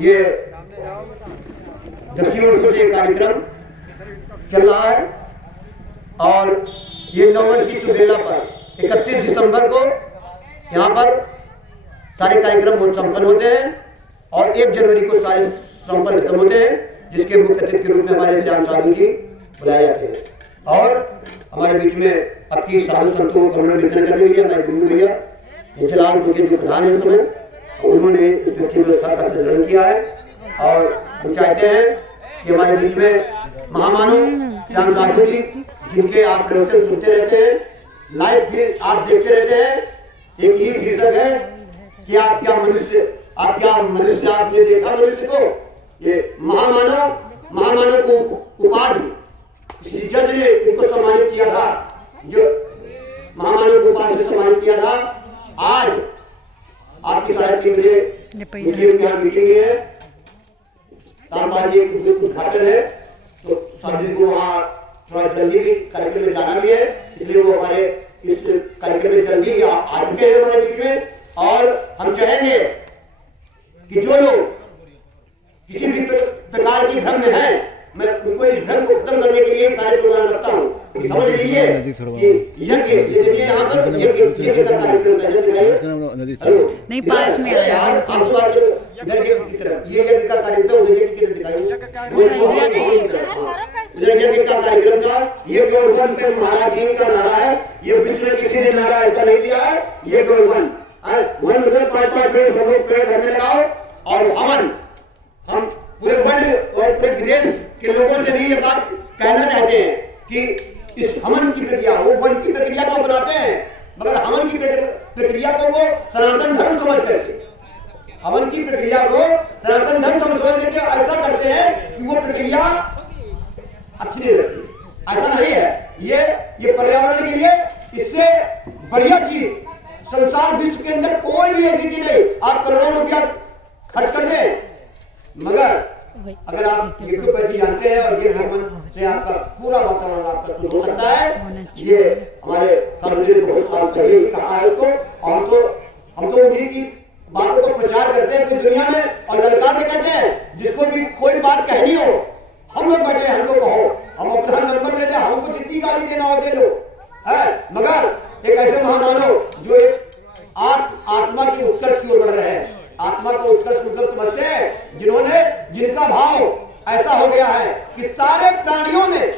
ये दक्षिण वर्षों से कार्यक्रम चल रहा है और ये 9 वर्ष की सुबेला पर 31 दिसंबर को यहाँ पर सारे कार्यक्रम संपन्न होते हैं और 1 जनवरी को सारे संपन्न खत्म होते हैं, जिसके मुख्य अतिथि के रूप में हमारे श्याम साधु जी बुलाए जाते हैं। और हमारे बीच में अब की साधु संतों को वितरण करने के लिए हमारे गुरु भैया फिलहाल उनके जो प्रधान है समय उन्होंने इस व्यक्ति व्यवस्था का संचालन किया है और हम चाहते हैं कि हमारे बीच में महामानव श्याम साधु जी, जिनके आप प्रवचन सुनते रहते हैं, लाइव भी आप देखते रहते हैं, एक ही शीर्षक है कि आप क्या मनुष्य आपने देखा मनुष्य को, ये महामानव को उपाधि जज ने उनको सम्मानित किया था, जो महामानव को उपाधि से सम्मानित किया था। आज आपकी 3:30 बजे मीटिंग है, रामपाल जी उद्घाटन है, तो सभी को वहाँ थोड़ा जल्दी भी कार्यक्रम में जाना भी है, इसलिए वो हमारे इस कार्यक्रम में जल्दी आ चुके हैं हमारे बीच में। और हम चाहेंगे कि जो लोग किसी भी प्रकार की भ्रम में हैं, मैं उनको इस भ्रम को खत्म करने के लिए सारे प्रोग्राम रखता हूँ। समझ लीजिए कि यज्ञ यहाँ पर यज्ञ का कार्यक्रम नहीं, पास में आया ये यज्ञ का कार्यक्रम यज्ञ का कार्यक्रम था। ये केवल वन पे महाराज जी का नारा है, ये विश्व में किसी ने नारा ऐसा नहीं दिया है। ये केवल वन मतलब 5-5 पेड़ सब लोग पेड़ घर में लगाओ और हवन, हम पूरे वर्ल्ड और पूरे विदेश के लोगों से भी ये बात कहना चाहते हैं कि इस हवन की प्रक्रिया, वो वन की प्रक्रिया को बनाते हैं मगर हवन की प्रक्रिया को वो सनातन धर्म समझ करके, हवन की प्रक्रिया को सनातन धर्म समझ करके ऐसा करते हैं कि वो प्रक्रिया अच्छी नहीं लगती। ऐसा नहीं है, ये पर्यावरण के लिए इससे बढ़िया चीज संसार विश्व के अंदर कोई भी ऐसी चीज नहीं। आप करोड़ों रुपया खर्च कर दें, मगर अगर आप यज्ञोपैथी जानते हैं और ये हवन से आपका पूरा वातावरण आपका शुद्ध हो सकता है। ये हमारे सामने बहुत साल पहले ही कहा है उसको, और हम तो उन्हीं की बातों को प्रचार करते हैं पूरी दुनिया में और ललकार से कहते हैं जिसको भी कोई बात कहनी हो, हम लोग बैठे हमको कहो, हम अपना नंबर देते हैं, हमको जितनी गाली देना हो दे लो है। मगर एक ऐसे महामानव जो एक आत्मा की उत्कर्ष की ओर बढ़ रहे हैं, आत्मा को उत्कर्ष मतलब समझते हैं, जिनका भाव ऐसा हो गया है कि सारे प्राणियों में,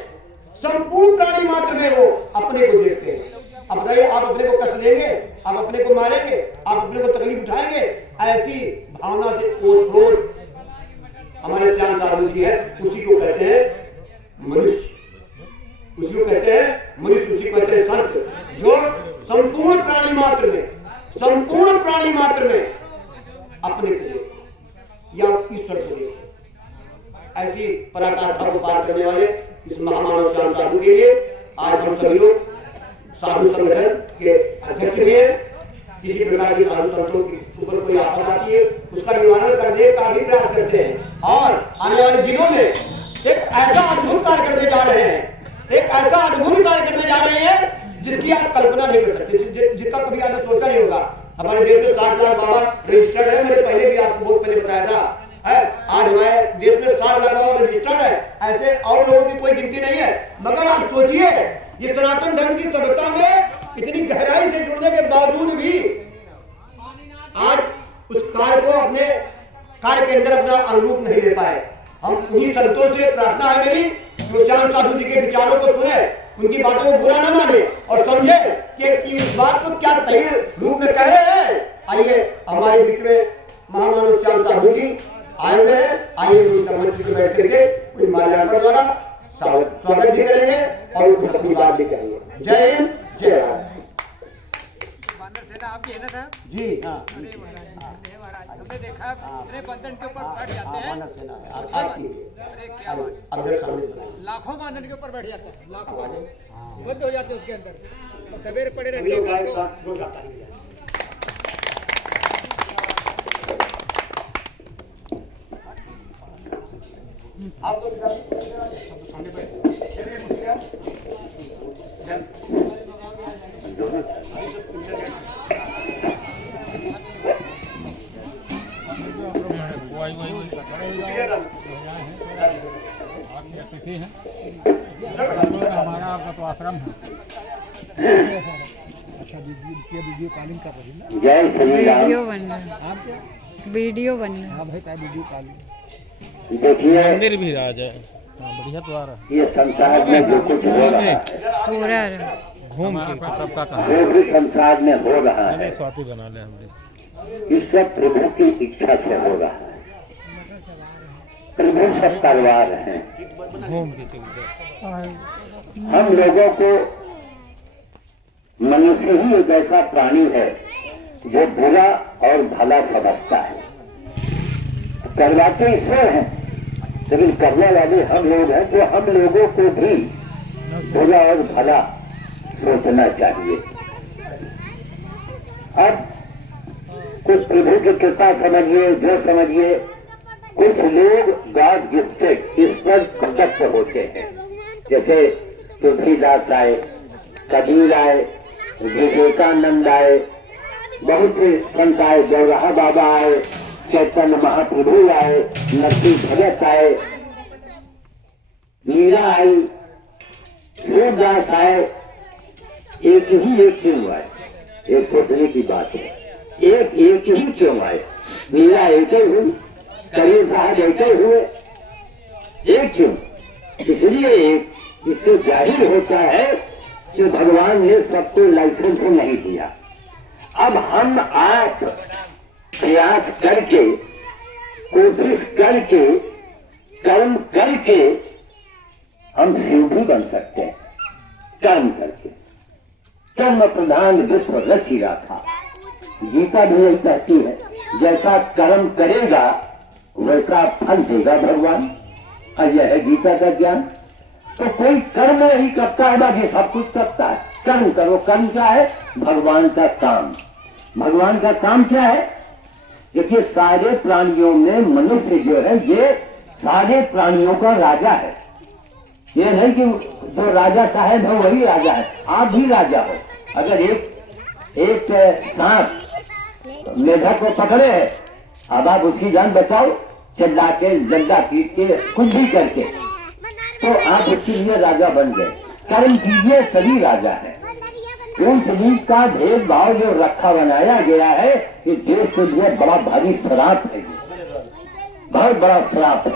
संपूर्ण प्राणी मात्र में वो अपने को देखते हैं। अब बताइए, आप अपने को कष्ट लेंगे, आप अपने को मारेंगे, आप अपने को तकलीफ उठाएंगे, ऐसी भावना से ओत-प्रोत हमारे श्याम साधु जी है, उसी को कहते हैं मनुष्य, उसी को कहते हैं मनुष्य, उसी को कहते हैं संत, जो संपूर्ण प्राणी मात्र में अपने को देखते या ईश्वर को देखते। ऐसी पराकाष्ठा को पार करने वाले इस महामानव श्याम साधु के लिए आज हम सभी लोग साधु संगठन के अध्यक्ष भी हैं। किसी प्रकार की साधु संतों के ऊपर कोई आपदा आती है, उसका निवारण करने का भी प्रयास करते हैं और आने वाले दिनों में एक ऐसा अद्भुत कार्य करने जा रहे हैं, जिसकी आप कल्पना नहीं कर सकते, जिसका कभी आपने सोचा नहीं होगा। हमारे देश में 60 लाख बाबा रजिस्टर्ड है, मैंने पहले भी आपको बहुत पहले बताया था है। आज हमारे देश में 60 लाख बाबा रजिस्टर्ड है, ऐसे और लोगों की कोई गिनती नहीं है। मगर आप सोचिए, ये सनातन धर्म की सभ्यता में इतनी गहराई से जुड़ने के बावजूद भी आज उस कार्य को अपने कार्य के अंदर अपना अनुरूप नहीं ले पाए। हम उन्हीं संतों से प्रार्थना है मेरी, जो श्याम साधु जी के विचारों को सुने, उनकी बातों को बुरा न माने और समझे कि इस बात को क्या सही रूप में कह रहे हैं। आइए, हमारे बीच में महामानव श्याम साधु जी आए हुए हैं, आइए उनका मंच पर बैठ करके कोई माल्यार्पण द्वारा स्वागत भी करेंगे और उनको अपनी बात भी करेंगे। जय हिंद, जय भारत। आपकी है ना साहब जी हाँ, हमने देखा इतने बंधन के ऊपर बैठ जाते हैं, लाखों बंधन के ऊपर बैठ जाते हैं, लाखों बंद हो जाते हैं उसके अंदर और सवेरे पड़े रहते हैं। आप लोग सामने बैठे तिथि है हमारा आपका तो आश्रम है। अच्छा वीडियो कॉलिंग कर रही है। जय श्री राम। वीडियो बन रहा है, आप क्या? वीडियो बन रहा है। हाँ भाई का वीडियो कॉलिंग। देखिए मंदिर भी राज है। हाँ, बढ़िया द्वार है। ये संसार में जो कुछ हो रहा है हो रहा है। घूम के सबका कहा जो भी संसार में हो रहा है स्वाति बना ले हमने। इस सब प्रभु की इच्छा से हो रहा है। प्रभु सब करवार हैं। घूम के चलते हम लोगों को मनुष्य ही एक ऐसा प्राणी है जो बुरा और भला समझता है। करवाते ईश्वर हैं लेकिन करने वाले हम लोग हैं, तो हम लोगों को भी बुरा और भला सोचना चाहिए। अब कुछ प्रभु की कृपा समझिए, जो समझिए, कुछ लोग गॉड गिफ्टेड ईश्वर प्रदत्त होते हैं। जैसे तुलसीदास आए, कबीर आए, विवेकानंद आए, बहुत से संत आए, गौरहा बाबा आए, चैतन्य महाप्रभु आए, नरसिंह भगत आए, मीरा आई, सूरदास आए। एक ही क्यों आए? एक सोचने की बात है। एक ही क्यों आए? मीरा एक ही हुई, कबीर साहब एक ही हुए, एक क्यों? इसलिए एक इससे जाहिर होता है कि भगवान ने सबको लाइसेंस नहीं दिया। अब हम आप प्रयास करके, कोशिश करके, कर्म करके हम शिव भी बन सकते हैं। कर्म करके, कर्म प्रधान विश्व रची था। गीता भी यही कहती है, जैसा कर्म करेगा वैसा फल देगा भगवान। और यह है गीता का ज्ञान। तो कोई कर्म नहीं करता है, बाकी सब कुछ करता है। कर्म करो। कर्म क्या है? भगवान का काम। भगवान का काम क्या है? देखिए, सारे प्राणियों में मनुष्य जो है ये सारे प्राणियों का राजा है। ये नहीं कि जो राजा साहब है वही राजा है, आप भी राजा हो। अगर एक सांप मेढक को पकड़े है, अब आप उसकी जान बचाओ, चिल्ला के, जंगा पीट के, कुछ भी करके, तो आप उसके लिए राजा बन गए। कर्म कीजिए, सभी राजा है। उन सभी का भेदभाव जो रखा बनाया गया है, कि देश के लिए बड़ा भारी श्राप है, बहुत बड़ा श्राप है।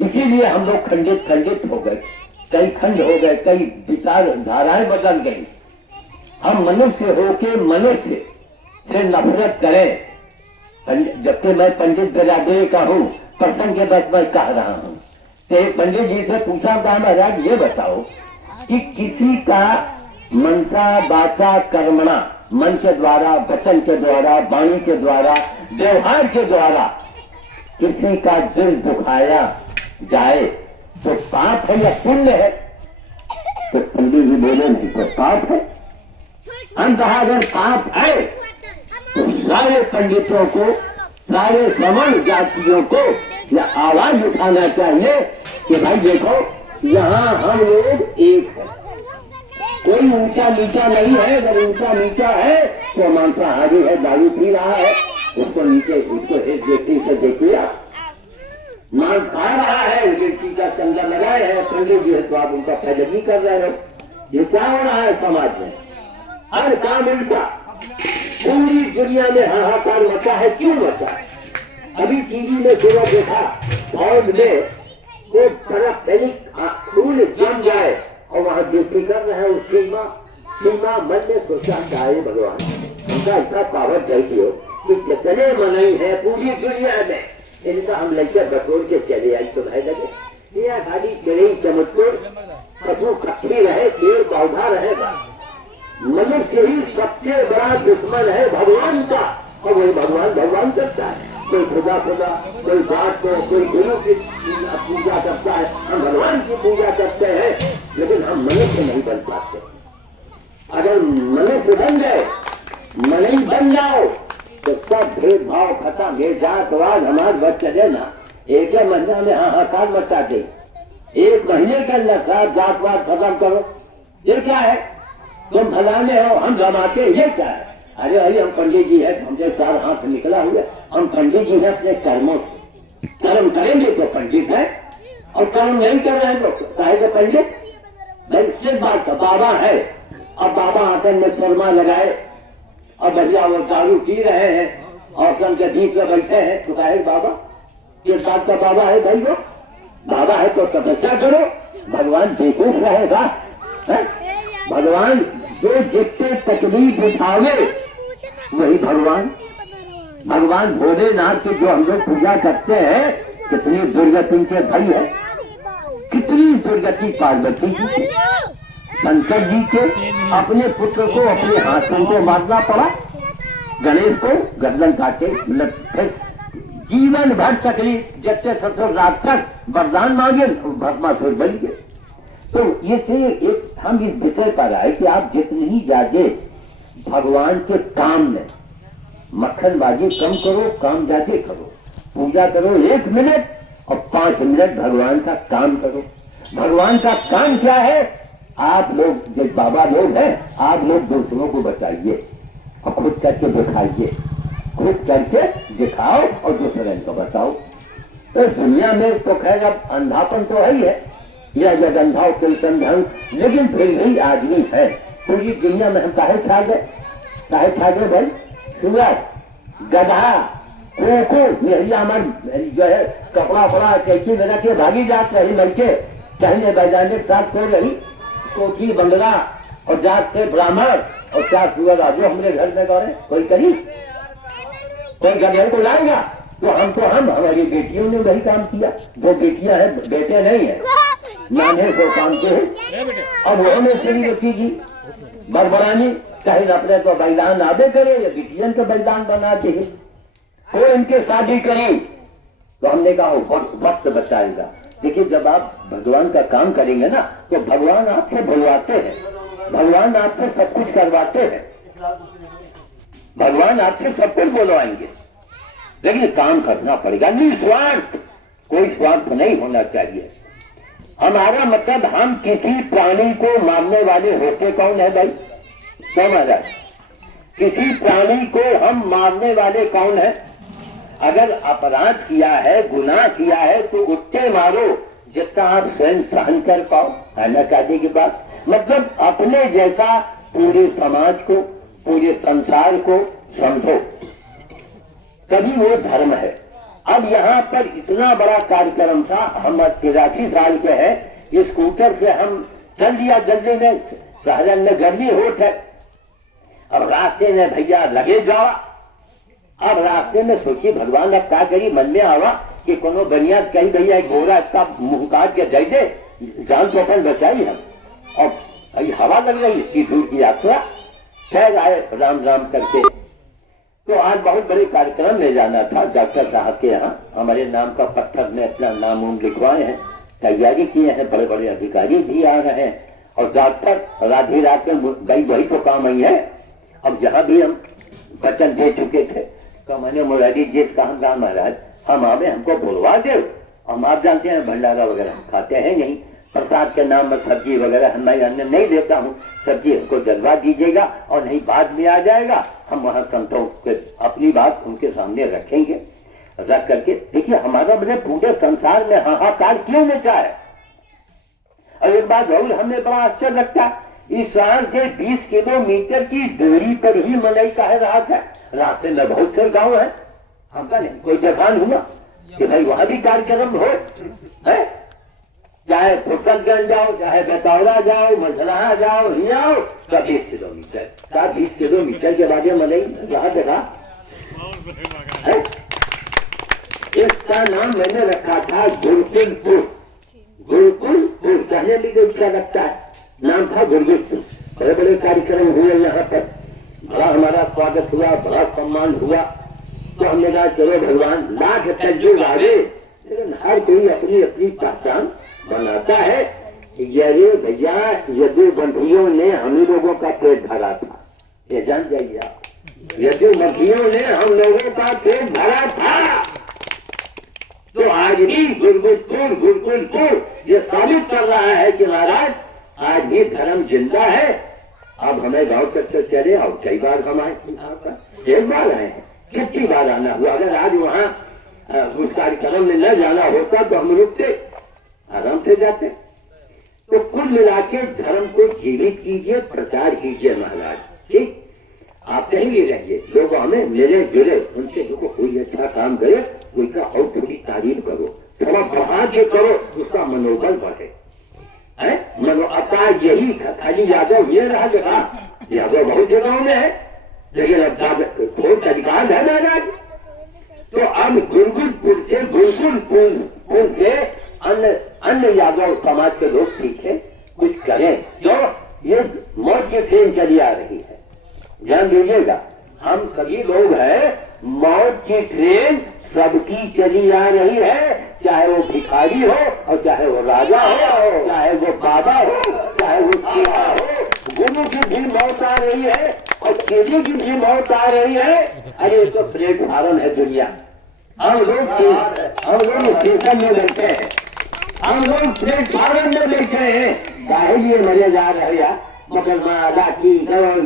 इसीलिए हम लोग खंडित हो गए, कई खंड हो गए, कई विचारधाराएं बदल गई। हम मनुष्य होके मनुष्य से नफरत करें। जबकि मैं पंडित बिरादरी का हूँ, प्रसंग के बाद मैं कह रहा हूँ। तो एक पंडित जी से पूछा था, महाराज ये बताओ कि किसी का मनसा वाचा कर्मणा, मन के द्वारा, वचन के द्वारा, वाणी के द्वारा, व्यवहार के द्वारा किसी का दिल दुखाया जाए तो पाप है या पुण्य है? तो पंडित जी बोले नहीं, तो पाप है। हम कहा अगर पाप है तो सारे पंडितों को, सारे समान जातियों को यह आवाज उठाना चाहिए कि भाई देखो, यहाँ हम लोग एक है, कोई ऊंचा नीचा नहीं है। अगर ऊंचा नीचा है तो मांसाहारी है, दारू पी रहा है, उसको नीचे, उसको एक व्यक्ति से देखिए, मांस खा रहा है, व्यक्ति का संग लगाए है, पंडित जी है, तो आप उनका पैदगी कर रहे हो। ये क्या हो रहा है समाज में? हर काम उल्टा, पूरी दुनिया में हाहाकार मचा है। क्यों मचा है? अभी टीवी में सुबह देखा, फौज में कोई तरफ खून जम जाए और वहां ड्यूटी कर रहे हैं, सीमा मन में सोचा चाहे भगवान उनका इतना पावर चाहिए कि जितने मनाई है पूरी दुनिया में, इनका हम लेकर बटोर के चले आई तो भाई लगे ये गाड़ी चढ़ी चमत्पुर, पशु पक्षी रहे, पेड़ पौधा रहेगा। मनुष्य ही सबसे बड़ा दुश्मन है भगवान का, और वही भगवान करता है। कोई खुदा, कोई बात को, कोई गुरु की पूजा करता है, हम भगवान की पूजा करते हैं, लेकिन हम मनुष्य नहीं बन पाते। अगर मनुष्य बन गए, मनुष्य बन जाओ तो सब भेदभाव खत्म। ये जातवाद हमारे बच चले ना, एक महीना में हाहाकार मचा दे। एक महीने के अंदर जातवाद खत्म करो। ये क्या है? तुम फलाने हो, हम जमाते, ये क्या है? अरे अरे हम पंडित जी है, हमसे 4 हाथ निकला हुआ, हम पंडित जी हैं अपने कर्मों से। कर्म करेंगे तो पंडित है, और कर्म नहीं कर रहे हैं तो काहे को पंडित? भाई सिर्फ बात बाबा है, अब बाबा आकर में शर्मा लगाए और भैया वो दारू पी रहे हैं और सन के बीच में बैठे हैं, तो काहे बाबा? ये बात का बाबा है भाई, वो बाबा है तो तपस्या करो, भगवान बेकूफ रहेगा। भगवान जो जितने तकलीफ उठावे वही भगवान। भगवान भोलेनाथ की जो हम लोग पूजा करते हैं, कितनी दुर्गति के भाई है, कितनी दुर्गति पार्वती जी, शंकर जी के अपने पुत्र को अपने हाथों को मारना पड़ा, गणेश को गर्दन काटे, मतलब जीवन भर तकलीफ, जबसे ससुर रात तक वरदान मांगे भस्मासुर बन गए। तो ये एक हम इस विषय पर आए कि आप जितनी ही ज्यादा भगवान के काम में मक्खनबाजी कम करो, काम ज्यादा करो, पूजा करो 1 मिनट और 5 मिनट भगवान का काम करो। भगवान का काम क्या है? आप लोग जो बाबा लोग हैं, आप लोग दूसरों को बताइए और खुद करके दिखाइए, खुद करके दिखाओ और दूसरे को बताओ। तो दुनिया में तो खैर अब अंधापन तो है ही है, यह जब अंधा के संधन, लेकिन फिर भी आदमी है। पूरी दुनिया में हम काहे खा गए भाई? सूरज, गधा, कोको, यही हमारे जो है कपड़ा फड़ा कैची में रखे भागी जात रही लड़के कहने बजाने के साथ सो रही, कोठी बंगला और जात से ब्राह्मण और 4 सूरज जो हमने घर में करे, कोई करी, कोई गधे को लाएगा तो हमारी बेटियों ने वही काम किया। 2 बेटियां हैं, बेटे नहीं है, नाने को काम के हैं। अब उन्होंने श्रीमती जी बरबरानी चाहे अपने को बलिदान आदे करे या बेटियन को बलिदान बनाते हैं, वो इनके शादी करी तो हमने कहा वक्त बचाएगा। लेकिन जब आप भगवान का काम करेंगे ना तो भगवान आपसे बुलवाते हैं, भगवान आपसे सब कुछ करवाते हैं, भगवान आपसे सब कुछ बुलवाएंगे, लेकिन काम करना पड़ेगा। निस्वार्थ, कोई स्वार्थ नहीं होना चाहिए। हमारा मतलब हम किसी प्राणी को मारने वाले होते कौन है भाई? क्या महाराज? किसी प्राणी को हम मारने वाले कौन है? अगर अपराध किया है, गुनाह किया है तो उतने मारो जितना आप स्वयं सहन कर पाओ, है ना कहने की बात? मतलब अपने जैसा पूरे समाज को, पूरे संसार को समझो, तभी वो धर्म है। अब यहाँ पर इतना बड़ा कार्यक्रम था, हम 83 साल के हैं, स्कूटर से हम चल दिया जल्दी में, शहर में गर्मी होत है, अब रास्ते में भैया लगे जावा। अब रास्ते में सोची भगवान अब क्या करी, मन में आवा कि कोनो बनिया कहीं भैया गोरा इसका मुंह काट के दे दे, जान तो अपन बचाई हम। और भाई हवा लग रही, इसकी दूर की यात्रा, खैर आए राम राम करके। तो आज बहुत बड़े कार्यक्रम में जाना था डॉक्टर साहब के यहाँ, हमारे नाम का पत्थर में अपना नाम उम लिखवाए हैं, तैयारी किए हैं, बड़े बड़े अधिकारी भी आ रहे हैं और डॉक्टर राधे रात में गई वही तो काम आई है। अब जहाँ भी हम वचन दे चुके थे तो मैंने मुरारी जी कहा महाराज हम आवे, हमको बुलवा दे। हम आप जानते हैं भंडारा वगैरह हम खाते हैं नहीं, प्रसाद के नाम में सब्जी वगैरह मैं अन्न नहीं देता हूँ, सब्जी हमको जलवा दीजिएगा और नहीं बाद में आ जाएगा, हम वहाँ संतों के अपनी बात उनके सामने रखेंगे। रख करके देखिए हमारा मतलब पूरे संसार में हाहाकार क्यों मचा है। और एक बात और हमें बड़ा आश्चर्य लगता है, इस शहर से 20 किलोमीटर की दूरी पर ही मलाई का है रहा था। रास्ते में बहुत से गाँव है, हमका नहीं कोई जबान हुआ कि भाई वहां भी कार्यक्रम हो है, चाहे फुटकगंज जाओ, चाहे बेतौरा जाओ, मझलाहा जाओ, ही आओ, 20 किलोमीटर का 20 किलोमीटर के बाद मलाई जहाँ देखा है। इसका नाम मैंने रखा था गुरुकुलपुर। गुरुकुलपुर कहने भी अच्छा लगता है, नाम था गुरुकुलपुर। बड़े बड़े कार्यक्रम हुए यहाँ पर, बड़ा हमारा स्वागत हुआ, बड़ा सम्मान हुआ। तो हमने कहा चलो भगवान लाख तजुर्ब आगे, लेकिन हर कोई अपनी अपनी पहचान बनाता है। ये भैया यदु बंधियों ने हम लोगों का पेट भरा था, ये जान जाइए आप, यदु बंधियों ने हम लोगों का पेट भरा था। तो आज भी गुरुकुलपुर ये साबित कर रहा है कि महाराज आज भी धर्म जिंदा है अब हमें गांव तक तो चले आओ, कई बार हम आए, एक बार आए हैं, कितनी बार आना हुआ। अगर आज वहाँ उस कार्यक्रम में न जाना होता तो हम रुकते, आराम से जाते। तो कुल मिला के धर्म को जीवित कीजिए, प्रचार कीजिए महाराज, ठीक। आप कहीं भी रहिए, लोग हमें मिले जुले, उनसे जो कोई अच्छा काम करे उनका और थोड़ी तारीफ करो, थोड़ा बढ़ा के करो, उसका मनोबल बढ़े। अतः यही था। खाली यादव ये रहा जगह, यादव बहुत जगहों में है, लेकिन अब बहुत अधिकार है महाराज। तो अब गुरुकुलपुर से गुरुकुलपुर से अन्य यादव समाज के लोग सीखे, कुछ करें। क्यों? ये मौत की ट्रेन चली आ रही है, ध्यान दीजिएगा। हम सभी लोग हैं, मौत की ट्रेन सबकी चली आ रही है, चाहे वो भिखारी हो और चाहे वो राजा हो, चाहे वो बाबा हो, चाहे वो चेला हो। गुरु की भी मौत आ रही है और चेले की भी मौत आ रही है। अरे तो प्लेटफार्म है दुनिया, हम लोग स्टेशन में बैठे हैं, हम लोग प्लेटफार्म में बैठे हैं, काहे लिए मरे जा रहे हैं, मुकदमा लाठी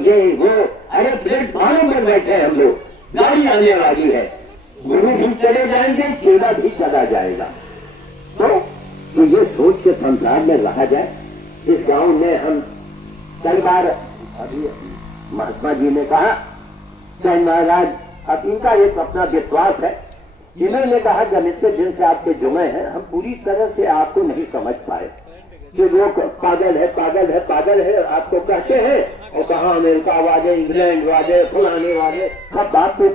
ये वो। अरे प्लेटफार्म में बैठे हैं हम लोग, गाड़ी आने वाली है, गुरु भी चले जाएंगे, चेला भी चला जाएगा। तो ये सोच के संसार में रहा जाए। इस गांव में हम कई बार, अभी महात्मा जी ने कहा, चाहे महाराज अब इनका एक अपना विश्वास है, इन्होंने कहा जब इतने दिन से आपके जुमे हैं, हम पूरी तरह से आपको नहीं समझ पाए कि लोग पागल है पागल है पागल है आपको कहते हैं, और कहा अमेरिका वाले, इंग्लैंड वाले, फलाने वाले, सब बात को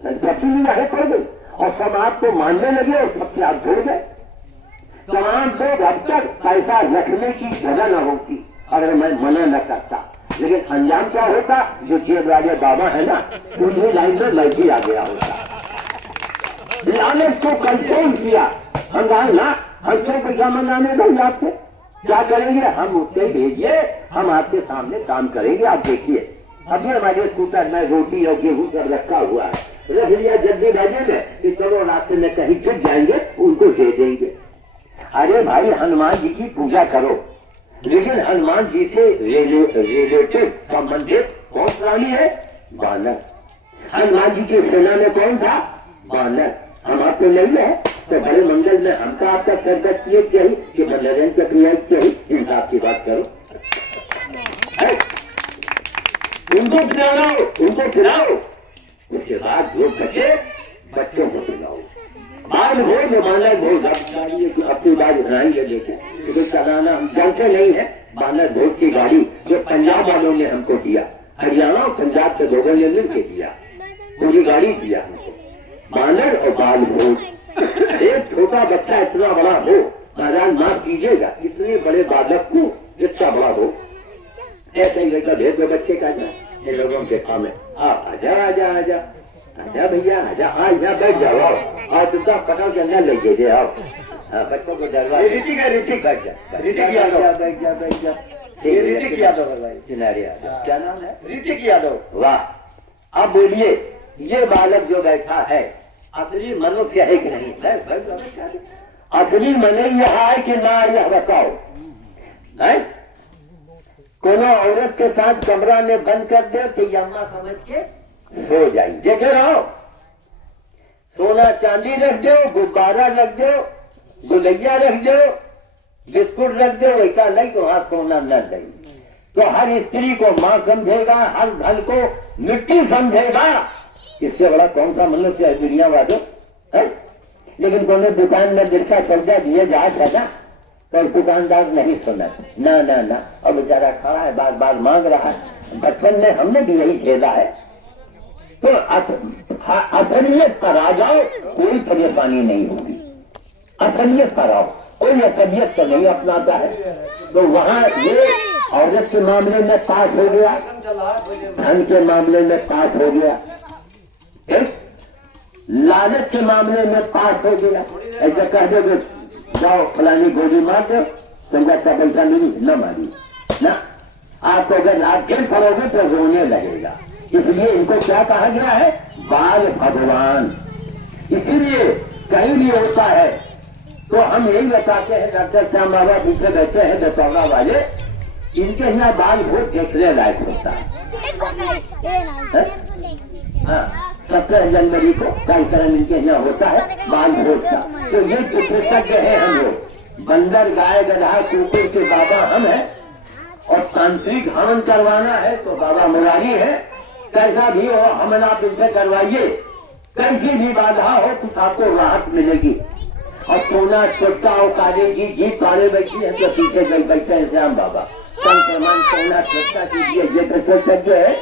सच्ची नहीं पड़ गई और सब आपको मानने लगे और सबसे आप जुड़ गए। तमाम लोग अब तक पैसा रखने की जगह न होती अगर मैं मना न करता, लेकिन अंजाम क्या होता, जो जेब वाले बाबा है ना, उन्हीं लाइन में मैं भी आ गया होता। लालच को कंट्रोल किया, हम कहा ना, हमसे को क्या मंगाने दो, आपसे क्या करेंगे, हम उससे भेजिए, हम आपके सामने काम करेंगे, आप देखिए। अभी हमारे स्कूटर में रोटी और गेहूं सब रखा हुआ है, रख लिया जल्दी बाजी में कि चलो रास्ते में कहीं गिर जाएंगे, उनको दे देंगे। अरे भाई, हनुमान जी की पूजा करो, लेकिन हनुमान जी से रिलेटेड संबंधित कौन प्राणी है? बानर। हनुमान जी की सेना में कौन था? बानर। हम आपको नहीं है तो बड़े मंगल में हमका आपका सरकत किए चाहिए कि मनोरंजन का क्रिया चाहिए, इंसाफ की बात करो। उनको पिलाओ, उनको खिलाओ, उसके बाद जो बचे बच्चों को पिलाओ। बाल भोज मानर भोज अपनी बात बनाएंगे, लेकिन चलाना हम जानते नहीं है। मानर भोज की गाड़ी जो पंजाब वालों ने हमको दिया, हरियाणा और पंजाब के लोगों ने मिलकर दिया, पूरी गाड़ी दिया हमको, बानर और बाल भोज। एक छोटा बच्चा इतना बड़ा हो, महाराज माफ कीजिएगा, इतने बड़े बालक को इतना बड़ा हो, ऐसे ही लड़का भेज दो बच्चे का इन लोगों के काम है। आजा आजा आजा आजा भैया आजा, यहाँ बैठ जाओ और तुमका पटल के अंदर लेके दे आओ, बच्चों को डरवा। ऋतिक है, ऋतिक बैठ जा, ऋतिक यादव बैठ जा बैठ जा, ऋतिक यादव क्या नाम है? ऋतिक यादव। वाह, अब बोलिए ये बालक जो बैठा है असली मनुष्य है कि नहीं है? असली मनुष्य यह है कि ना, यह बताओ। कोनो औरत के साथ कमरा में बंद कर दे तो अम्मा समझ के सो जाए, देखे रहो। सोना चांदी रख दो, गुब्बारा रख दो, गुलैया रख दो, बिस्कुट रख दो, वैसा नहीं तो वहां सोना न दे। तो हर स्त्री को मां समझेगा, हर धन को मिट्टी समझेगा। इससे बड़ा कौन सा मनुष्य है दुनिया वालों? लेकिन कोने दुकान में जिसका सौदा दिए जाए था ना, तो दुकानदार नहीं सुना, ना ना ना, और बेचारा खड़ा है, बार बार मांग रहा है। बचपन में हमने भी यही खेला है। तो असलियत पर आ जाओ, कोई परेशानी नहीं होगी। असलियत पर आओ, कोई असलियत तो नहीं अपनाता है। तो वहाँ ये औरत के मामले में पास हो गया, धन के मामले में पास हो गया, लालच के मामले में पास हो गया। ऐसा कह दो जाओ फलानी गोली मार दो, तुमका पैसा मिली न मारी ना, आपको अगर रात दिन पड़ोगे तो रोने लगेगा। इसलिए इनको क्या कहा गया है? बाल भगवान। इसीलिए कहीं भी होता है तो हम यही बताते हैं, डॉक्टर श्याम बाबा पीछे बैठे हैं दशौरा वाले, इनके यहाँ बाल बहुत देखने लायक होता है। हाँ, 17 जनवरी को कार्यक्रम इनके यहाँ होता है बाल भोज का। तो ये विशेषज्ञ है हम लोग, बंदर गाय गधा कुकुर के बाबा हम हैं, और तांत्रिक हवन करवाना है तो बाबा मुरारी है। कैसा भी हो हवन आप इनसे करवाइए, कैसी भी बाधा हो तो आपको राहत मिलेगी। और सोना छोटा और काले की जीप वाले बैठी है तो पीछे गई बैठे हैं श्याम बाबा। संक्रमण सोना छोटा कीजिए, ये विशेषज्ञ है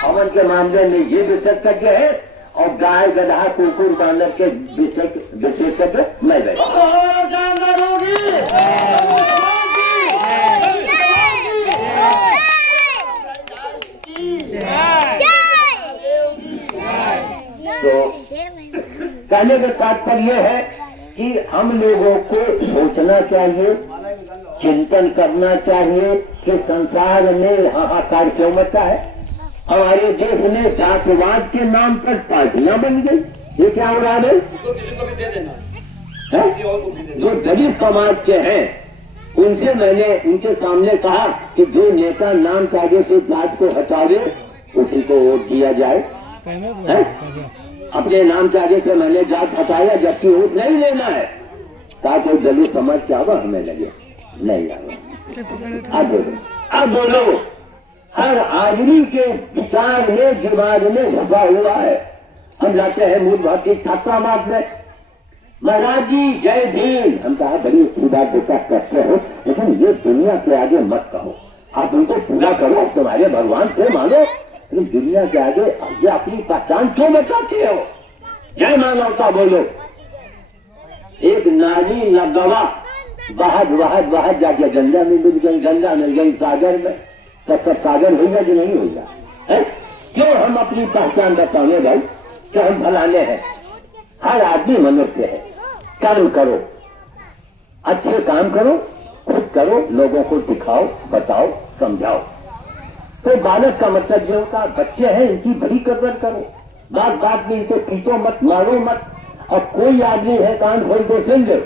हवन के मामले में, ये विशेषज्ञ है। और गाय गधा कुकुर बांदर के विशेषज्ञ मैं बैठा। तो कहने का तात्पर्य है कि हम लोगों को सोचना चाहिए, चिंतन करना चाहिए कि संसार में हाहाकार क्यों मचा है। हमारे देश में जातिवाद के नाम पर पार्टियां बन गई, ये क्या हो रहा है? जो गरीब समाज के हैं उनसे मैंने उनके सामने कहा कि जो नेता नाम कायदे से जात को हटावे उसी को वोट दिया जाए। अपने नाम कायदे से मैंने जात हटाया, जबकि वोट नहीं लेना है, ताकि दलित समाज क्या हुआ हमें लगे नहीं आवा। अब बोलो, हर आदमी के विचार में दिमाग में घुसा हुआ है। हम जाते हैं मूल भारतीय छात्रावास में, महाराज जी जय भीम, हम कहा बड़ी सीधा बेटा करते हो, लेकिन ये दुनिया के आगे मत कहो, आप उनको पूरा करो, तुम्हारे भगवान से मानो, लेकिन दुनिया के आगे ये अपनी पहचान क्यों बचाते हो? जय मानवता बोलो। एक नारी लगवा बाहर जाके गंगा में मिल गई, गंगा मिल गई सागर में, तब सागर होगा कि नहीं होगा? क्यों हम अपनी पहचान बताने भाई कि हम फलाने हैं? हर आदमी मनुष्य है। कर्म करो, अच्छे काम करो, खुद करो, लोगों को दिखाओ, बताओ, समझाओ। तो बालक का मतलब जो होता, बच्चे हैं इनकी बड़ी कदर करो, बात में इनको पीटो मत, मारो मत। और कोई आदमी है कान खोल दो सुन लो,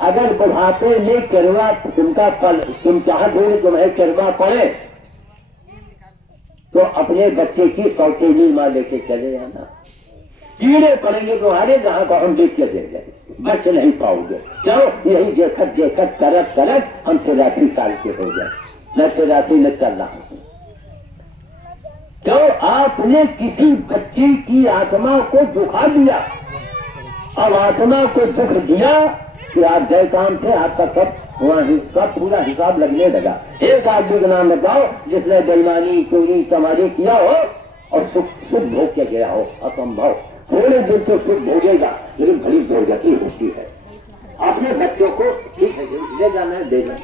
अगर बुढ़ापे में करवा तुमका पल तुम चाहते हो तुम्हें करवा पड़े तो अपने बच्चे की सौतेली माँ लेके चले आना। कीड़े पड़ेंगे तुम्हारे जहां को हम देख के दे गए, बच नहीं पाओगे। चलो यही देखत करत हम 83 साल के हो गए, मैं 83 में चल रहा हूं। तो आपने किसी बच्ची की आत्मा को दुखा दिया, अब आत्मा को दुख दिया कि आप गए काम थे, आपका सब वहाँ सब पूरा हिसाब लगने लगा। एक आदमी का नाम बताओ जिसने बेईमानी चोरी चमारी किया हो और सुख भोग के गया हो, असंभव। थोड़े दिन तो सुख भोगेगा, लेकिन बड़ी दुर्गति होती है। अपने बच्चों को ठीक है ले जाना है, देना,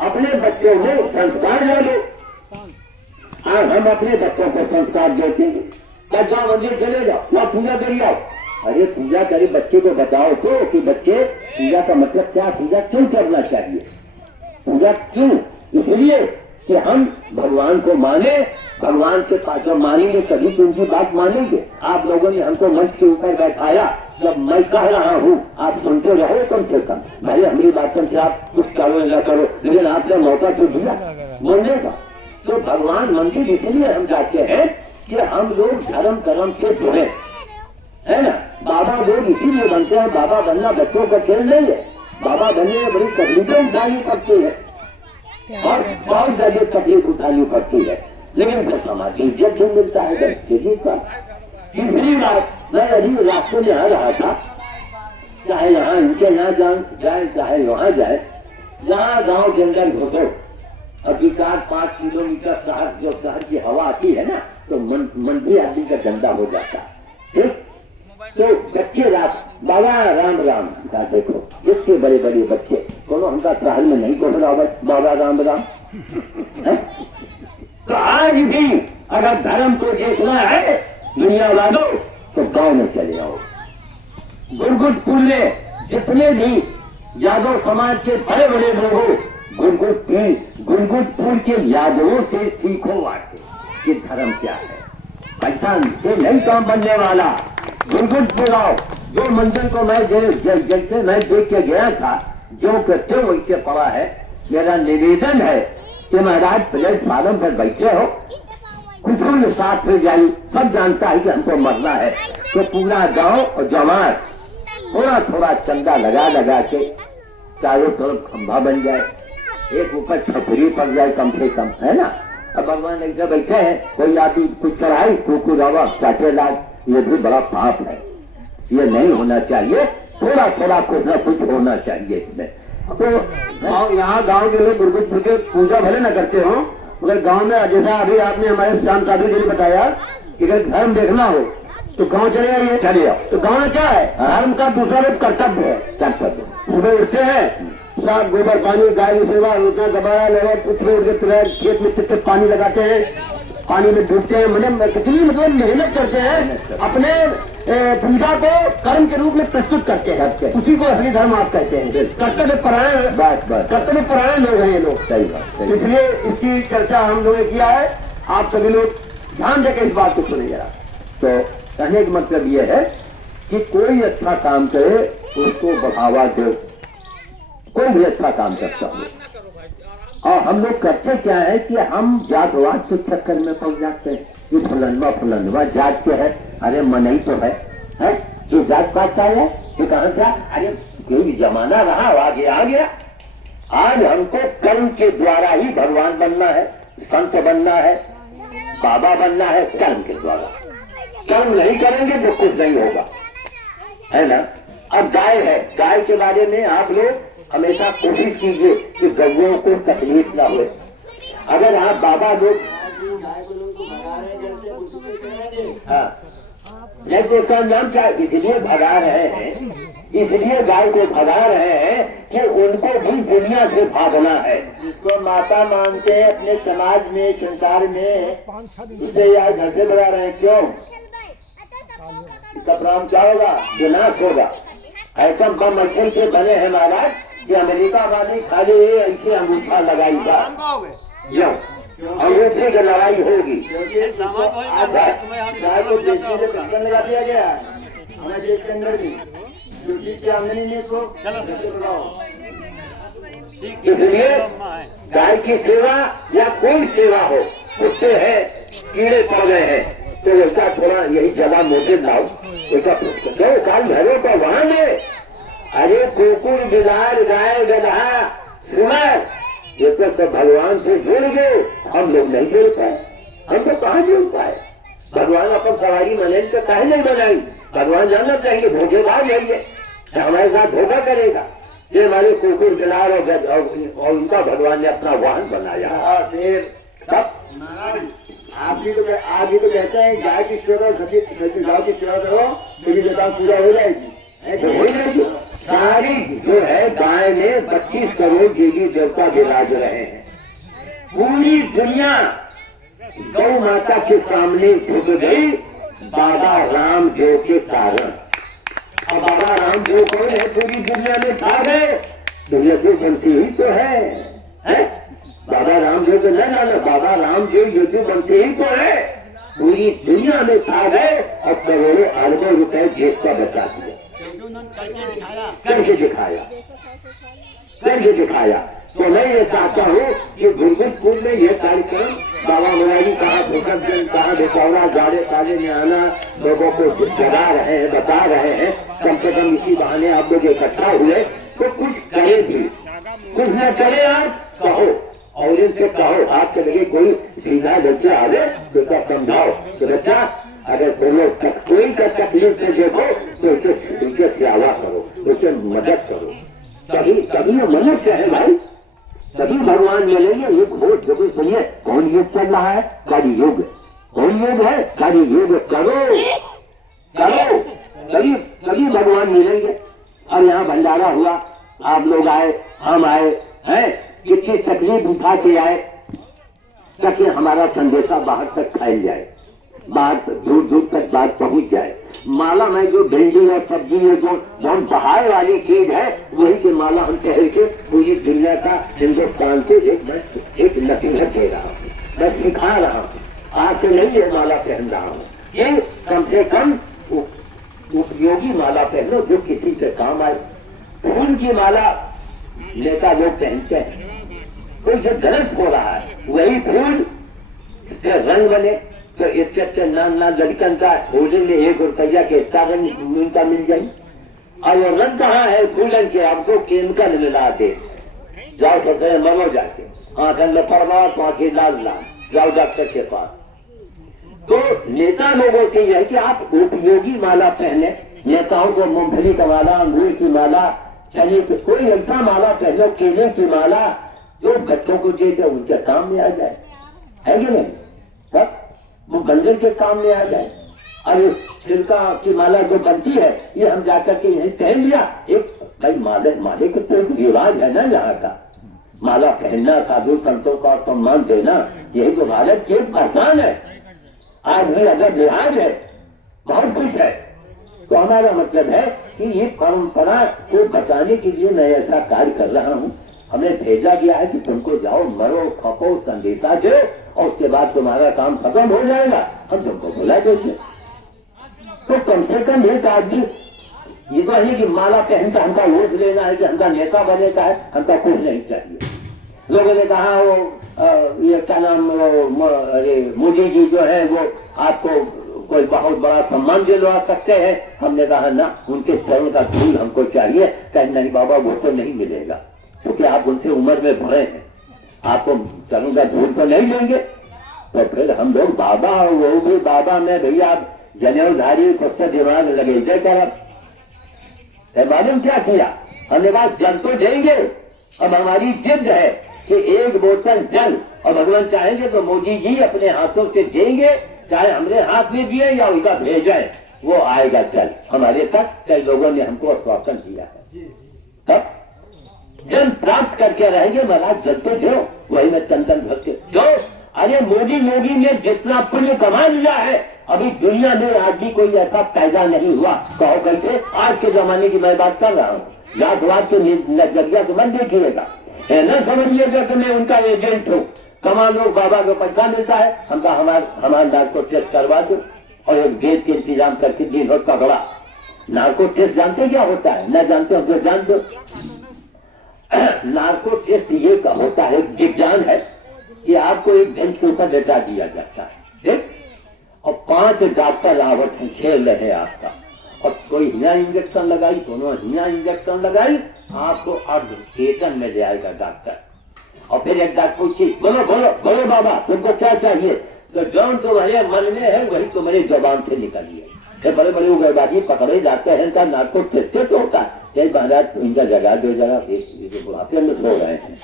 अपने बच्चों में संस्कार डालो। हाँ, हम अपने बच्चों को संस्कार देते हैं, कच्चा मंदिर चले जाओ, वहाँ पूजा करिए आओ। अरे पूजा करे, बच्चे को बताओ तो कि बच्चे पूजा का मतलब क्या, पूजा क्यों करना चाहिए, पूजा क्यों? इसलिए कि हम भगवान को माने, भगवान के पास जब मानेंगे तभी तो उनकी बात मानेंगे। आप लोगों ने हमको मंच के ऊपर बैठाया, जब मैं कह रहा हूँ आप सुनते रहो कम से कम, भाई हमारी बातों से आप कुछ करो न करो, लेकिन आपने मौका तो दिया बोलने का। तो भगवान मंदिर इसलिए हम जाते हैं कि हम लोग धर्म कर्म से जुड़े, है ना। बाबा लोग इसीलिए बनते हैं, बाबा बनना बच्चों का खेल नहीं है। बाबा बनने में बड़ी तकलीफें उठानी पड़ती है और बहुत ज्यादा तकलीफ उठानी पड़ती है, लेकिन फिर समाज की इज्जत भी मिलता है बच्चे जी का। तीसरी बात, मैं अभी रास्ते में आ रहा था, चाहे यहाँ इनके यहाँ जाए चाहे वहाँ जाए, जहाँ गाँव के अंदर घुसो, अभी 4-5 किलोमीटर शहर की हवा आती है ना, तो मन भी आदमी का गंदा हो जाता है। ठीक, तो बच्चे बाबा राम राम का देखो, जितने बड़े बड़े बच्चे कोनो हमका शहर में नहीं बोल रहा बाबा राम राम। तो आज भी अगर धर्म को देखना है दुनिया वालों तो गांव में चले आओ। गुरगुटपुर में जितने भी यादव समाज के बड़े बड़े लोग हो, गुरगुटपुर के यादवों से सीखो आके कि धर्म क्या है। पहचान से नहीं काम बनने वाला। गुरगुटपुर आओ, जो मंदिर को मैं जैसे मैं देख के गया था, जो करते वैसे पड़ा है। मेरा निवेदन है कि महाराज प्लेटफार्म पर बैठे हो, कुछ भी साथ में जाई, सब जानता है कि हमको मरना है, तो पूरा गांव और जमात थोड़ा थोड़ा चंदा लगा लगा के चारों तरफ खंभा बन जाए, एक ऊपर छतरी पड़ जाए कम से कम, है ना। अब भगवान ऐसे बैठे हैं, कोई आदमी कुछ चढ़ाई कुकू रवा चाटे लाग, ये भी बड़ा पाप है, ये नहीं होना चाहिए। थोड़ा थोड़ा कुछ न कुछ होना चाहिए इसमें। तो यहाँ गांव के लोग दुर्गा के पूजा भले न करते हो, मगर गांव में जैसा अभी आपने हमारे श्याम साधु जी ने बताया कि अगर धर्म देखना हो तो गांव चले आइए, चले आओ। तो गांव में क्या है, धर्म का दूसरा एक कर्तव्य है। कर्तव्य सुबह उठते हैं, साफ गोबर पानी, गाय की सेवा, रोटना दबाया लगा, पुछले उठ के खेत में चिट्टे पानी लगाते हैं, पानी में डूबते हैं, मतलब कितनी मेहनत करते हैं, अपने पूजा को कर्म के रूप में प्रस्तुत करते हैं। उसी को असली धर्म आप कहते हैं। कर्तव्य परायण, कर्तव्य परायण लोग हैं ये लोग। सही बात। इसलिए इसकी चर्चा हम लोगों ने किया है, आप सभी लोग ध्यान देकर इस बात को सुने जरा। तो कहने का मतलब ये है कि कोई अच्छा काम करे उसको बढ़ावा दो, कोई भी अच्छा काम करता हो। और हम लोग करते क्या है कि हम जातवाद के चक्कर में पड़ जाते हैं, ये फलनवा जात के है, अरे मनई तो है ये जात पात का है, ये कहां था, अरे कोई जमाना रहा आगे आ गया। आज हमको कर्म के द्वारा ही भगवान बनना है, संत बनना है, बाबा बनना है, कर्म के द्वारा। कर्म नहीं करेंगे तो कुछ नहीं होगा, है ना। अब गाय है, गाय के बारे में आप लोग हमेशा कोशिश कीजिए कि गौओं को तकलीफ ना हो। अगर आप बाबा लोग नहीं तो इसका नाम क्या, इसलिए भगा रहे हैं, इसलिए गाय को भगा रहे हैं कि उनको भी दुनिया से भागना है। जिसको माता मानते हैं अपने समाज में, संसार में, उसे यार घर से भगा रहे हैं। क्यों? इसका परिणाम क्या होगा, विनाश होगा। ऐसा बम मच्छर के बने हैं महाराज कि अमेरिका वाले खाली ऐसे अंगूठा लगाई था, अंगूठे की लड़ाई होगी। लगा दिया गया हमारे देश के अंदर भी, जो चीज की आमदनी नहीं को इसलिए गाय की सेवा या कोई सेवा हो, उससे है कीड़े पड़ गए हैं, तो उसका थोड़ा यही जगह मोटे लाओ, उसका काल घरों का वहां में, अरे कुकुर बिलार गाय गधा सुअर, ये तो सब भगवान से जुड़ गए, हम लोग नहीं जुड़ पाए। हम तो कहाँ जुड़ पाए? भगवान अपन सवारी मने तो कहे नहीं बनाई, भगवान जानना चाहिए धोखेबाज है ये, हमारे साथ धोखा करेगा। ये हमारे कुकुर बिलार और उनका भगवान ने अपना वाहन बनाया। फिर तब आप भी तो कहते हैं गाय की सेवा, गाँव की सेवा करो, मेरी जगह पूरा हो जाएगी। सारी जो है गाय में 25 करोड़ देवी देवता विराज रहे हैं। पूरी दुनिया गौ माता के सामने झुक गई बाबा रामदेव के कारण। अब बाबा रामदेव कौन है? पूरी दुनिया में छा गए, दुनिया तो बनती ही तो है? बाबा रामदेव तो नहीं ना, बाबा रामदेव युद्ध बनते ही तो है, पूरी दुनिया में छा गए और करोड़ों अरबों रुपए जेब का बचा दिया, करके दिखाया। तो मैं ये चाहता हूँ कि गुरगुजपुर में ये कार्यक्रम बाबा मुरारी कहाँ भूकंप कहाँ बेचौरा जाड़े पाले में आना, लोगों को जगा रहे हैं, बता रहे हैं, कम से कम इसी बहाने आप लोग इकट्ठा हुए तो कुछ करे भी, कुछ न करे आप कहो और इनसे कहो, आपके लगे कोई सीधा बच्चा आ जाए तो उसका समझाओ कि बच्चा अगर कोई का तकलीफ में देखो तो उसे सेवा करो, उसे मदद करो, तभी मनुष्य है भाई, तभी भगवान मिलेंगे। ये घोष जब सुनिए, कौन युग चल रहा है? कलि युग। कौन युग है? कलि युग। करो तभी भगवान मिलेंगे। और यहाँ भंडारा हुआ, आप लोग आए, हम आए हैं, कितनी तकलीफ उठा के आए ताकि हमारा संदेशा बाहर तक फैल जाए, बात दूर दूर तक बात पहुंच जाए। माला में जो भिंडी और सब्जी है, जो बहुत बहाय वाली चीज है, वही की माला हम ठहर के पूरी दुनिया का, हिंदुस्तान के एक नसीहत दे रहा हूँ, मैं सिखा रहा हूँ। आज से नहीं ये माला पहन रहा हूँ कि कम से कम उपयोगी माला पहनो जो किसी से काम आए। फूल की माला नेता लोग पहनते हैं, कोई जो गलत हो रहा है वही फूल इसके रंग बने तो इसके अच्छे नाम लड़कन का भोजन में 1 रुपया के का मिल जाए। और वो रंग कहाँ है फूलन के, आपको केमिकल मिला दे, जाओ तो मरो जाके आंखन में परवाह तो आंखें लाल लाल, जाओ डॉक्टर के पास। तो नेता लोगों से यह है कि आप उपयोगी माला पहने, नेताओं को मूंगफली का माला, अंगूर की माला, चने की कोई ऐसा माला पहनो, केले की माला जो बच्चों को देकर उनके काम में आ जाए, है कि नहीं? तब वो बंदर के काम में आ जाए। अरे छिलका की माला जो बनती है ये हम जाकर के यही पहन लिया, एक भाई माले के तो रिवाज है ना यहाँ का, माला पहनना, साधु संतों का सम्मान देना, यही तो भारत के पहचान है। आज भी अगर लिहाज है, बहुत कुछ है, तो हमारा मतलब है कि ये परंपरा को बचाने के लिए मैं ऐसा कार्य कर रहा हूँ। हमें भेजा गया है कि तुमको जाओ, मरो, खपो, संदेशा दो और उसके बाद तुम्हारा काम खत्म हो जाएगा, हम तुमको बुला देंगे। तो कम से कम एक आदमी ये तो नहीं कि माला पहनकर हमका वोट लेना है, कि हमका नेता बने का है, हमका कुछ नहीं चाहिए। लोगों ने कहा वो ये क्या नाम, अरे मोदी जी जो है वो आपको कोई बहुत बड़ा सम्मान दिलवा सकते हैं। हमने कहा ना, उनके चरण का धूल हमको चाहिए। कहीं नहीं बाबा, वो तो नहीं मिलेगा, क्योंकि आप उनसे उम्र में बड़े हैं, आपको चरण का धूल तो नहीं देंगे। तो फिर हम लोग बाबा, वो भी बाबा में भैया जनेऊधारी को दिमाग लगे कर मालूम क्या किया हमने, बात जल तो देंगे। अब हमारी जिद है कि 1 बोतल जल, और भगवान चाहेंगे तो मोदी जी अपने हाथों से देंगे, चाहे हमने हाथ में दिए या उनका भेजाए, वो आएगा जल हमारे तक। कई लोगों ने हमको आश्वासन दिया है, तब जल प्राप्त करके रहेंगे। महाराज जल तो दो, वही में चंदन भक्त दो। अरे मोदी योगी ने जितना पुण्य कमा लिया है, अभी दुनिया में आज भी कोई ऐसा पैदा नहीं हुआ। कहो कैसे? आज के जमाने की मैं बात कर रहा हूँ, जातवाद के नजरिया को मत देखिएगा, न समझिएगा कि मैं उनका एजेंट हूँ। कमा लो, बाबा को पैसा मिलता है, हमका हमारा नार्को टेस्ट करवा दो और एक गेट के इंतजाम करके दिन भर पकड़ा। नार्को टेस्ट जानते क्या होता है? न जानते हो तो जान दो। नार्को टेस्ट ये का होता है, विज्ञान है कि आपको एक बेंच के ऊपर लेटा दिया जाता है, देख, और 5 डॉक्टर आवत हैं, खेल रहे आपका, और कोई हिया इंजेक्शन लगाई, दोनों हिया इंजेक्शन लगाई, आपको अर्ध चेतन में ले आएगा डॉक्टर। और फिर एक डॉक्टर पूछी, बोलो बोलो बोलो बाबा तुमको क्या चाहिए? तो जो तुम्हारे मन में है वही तुम्हारी जुबान से निकलिए। बड़े बड़े उग्रवादी पकड़े जाते हैं, इनका नार्को टेस्ट होता है। महाराज इनका जगा दो जरा, बुढ़ापे में सो रहे हैं,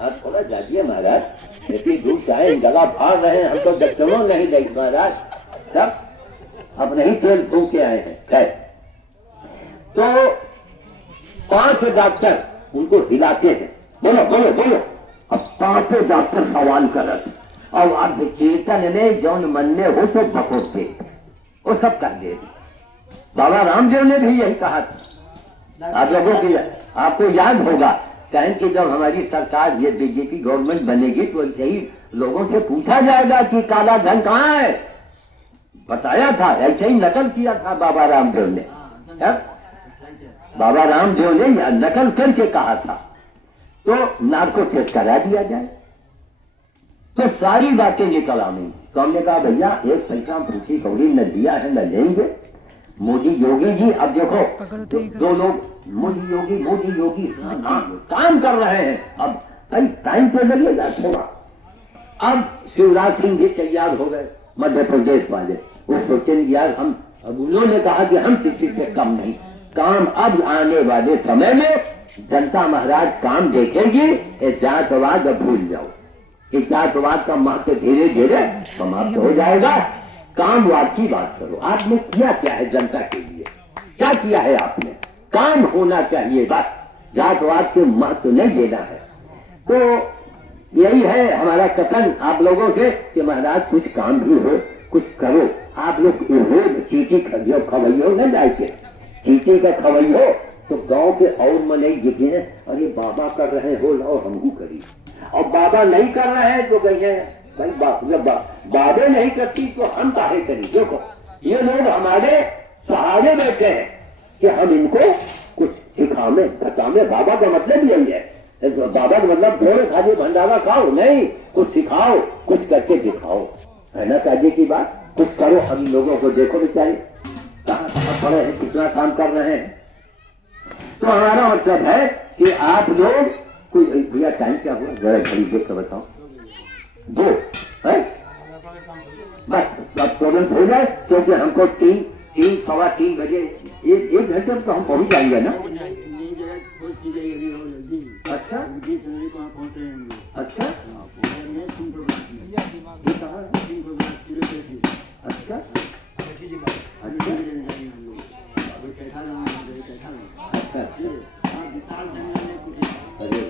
आप थोड़ा जागिए महाराज, इतनी दूर चाहे गला फाड़ रहे हैं, हम तो डॉक्टरों नहीं देख महाराज, सब अब नहीं तेल फूक के आए हैं। तो 5 डॉक्टर उनको हिलाते हैं, बोलो बोलो बोलो। अब 5 डॉक्टर सवाल कर रहे, और अब चेतन में जौन मन में हो तो बकोते वो सब कर दे। बाबा रामदेव ने भी यही कहा था। आप लोगों की आपको याद होगा, कहें कि जब हमारी सरकार ये बीजेपी गवर्नमेंट बनेगी तो यही लोगों से पूछा जाएगा कि काला धन कहाँ है। बताया था, ऐसे ही नकल किया था बाबा रामदेव ने। बाबा रामदेव ने नकल करके कहा था, तो नार्को टेस्ट करा दिया जाए, तो सारी बातें निकल आनी। तो हमने कहा भैया 1 पैसा भूखी कौड़ी न दिया है न लेंगे। मोदी योगी जी, अब देखो दो लोग मोदी योगी काम कर रहे हैं। अब भाई टाइम तो लगेगा थोड़ा। अब शिवराज सिंह जी तैयार हो गए, मध्य प्रदेश वाले, वो सोचेंगे यार हम, अब उन्होंने कहा कि हम किसी से कम नहीं, काम अब आने वाले समय में जनता महाराज काम देखेगी। जातवाद अब भूल जाओ, इस जातवाद का महत्व धीरे धीरे समाप्त हो जाएगा। कामवाद की बात करो, आपने किया क्या है जनता के लिए, क्या किया है आपने? काम होना चाहिए बस, जातवाद के महत्व नहीं देना है। तो यही है हमारा कथन आप लोगों से कि महाराज कुछ काम भी हो, कुछ करो। आप लोग रोज चीटी खवैयो न जाए, चीटी का खवैयो तो गांव के और मने जितने, अरे बाबा कर रहे हो लाओ हमको करी, और बाबा नहीं कर रहे हैं तो कहिए भाई बाबे नहीं करती तो हम काहे करी। देखो ये लोग हमारे सहारे बैठे हैं कि हम इनको कुछ सिखावे बतावे। बाबा का मतलब यही है बाबा का मतलब थोड़े खाली भंडारा खाओ नहीं, कुछ सिखाओ, कुछ करके दिखाओ, है ना काजी की बात। कुछ करो, हम लोगों को देखो बेचारे कहाँ कहाँ पड़े हैं, कितना काम कर रहे हैं। तो हमारा मतलब है कि आप लोग कोई भैया टाइम क्या हुआ जरा घड़ी देख कर बताओ, 2 है बस अब तुरंत हो जाए, क्योंकि हमको 3 सवा 3 बजे 1 घंटे में तो हम पहुंच जाएंगे ना। अच्छा अच्छा ये कहाँ है? अच्छा अच्छा अरे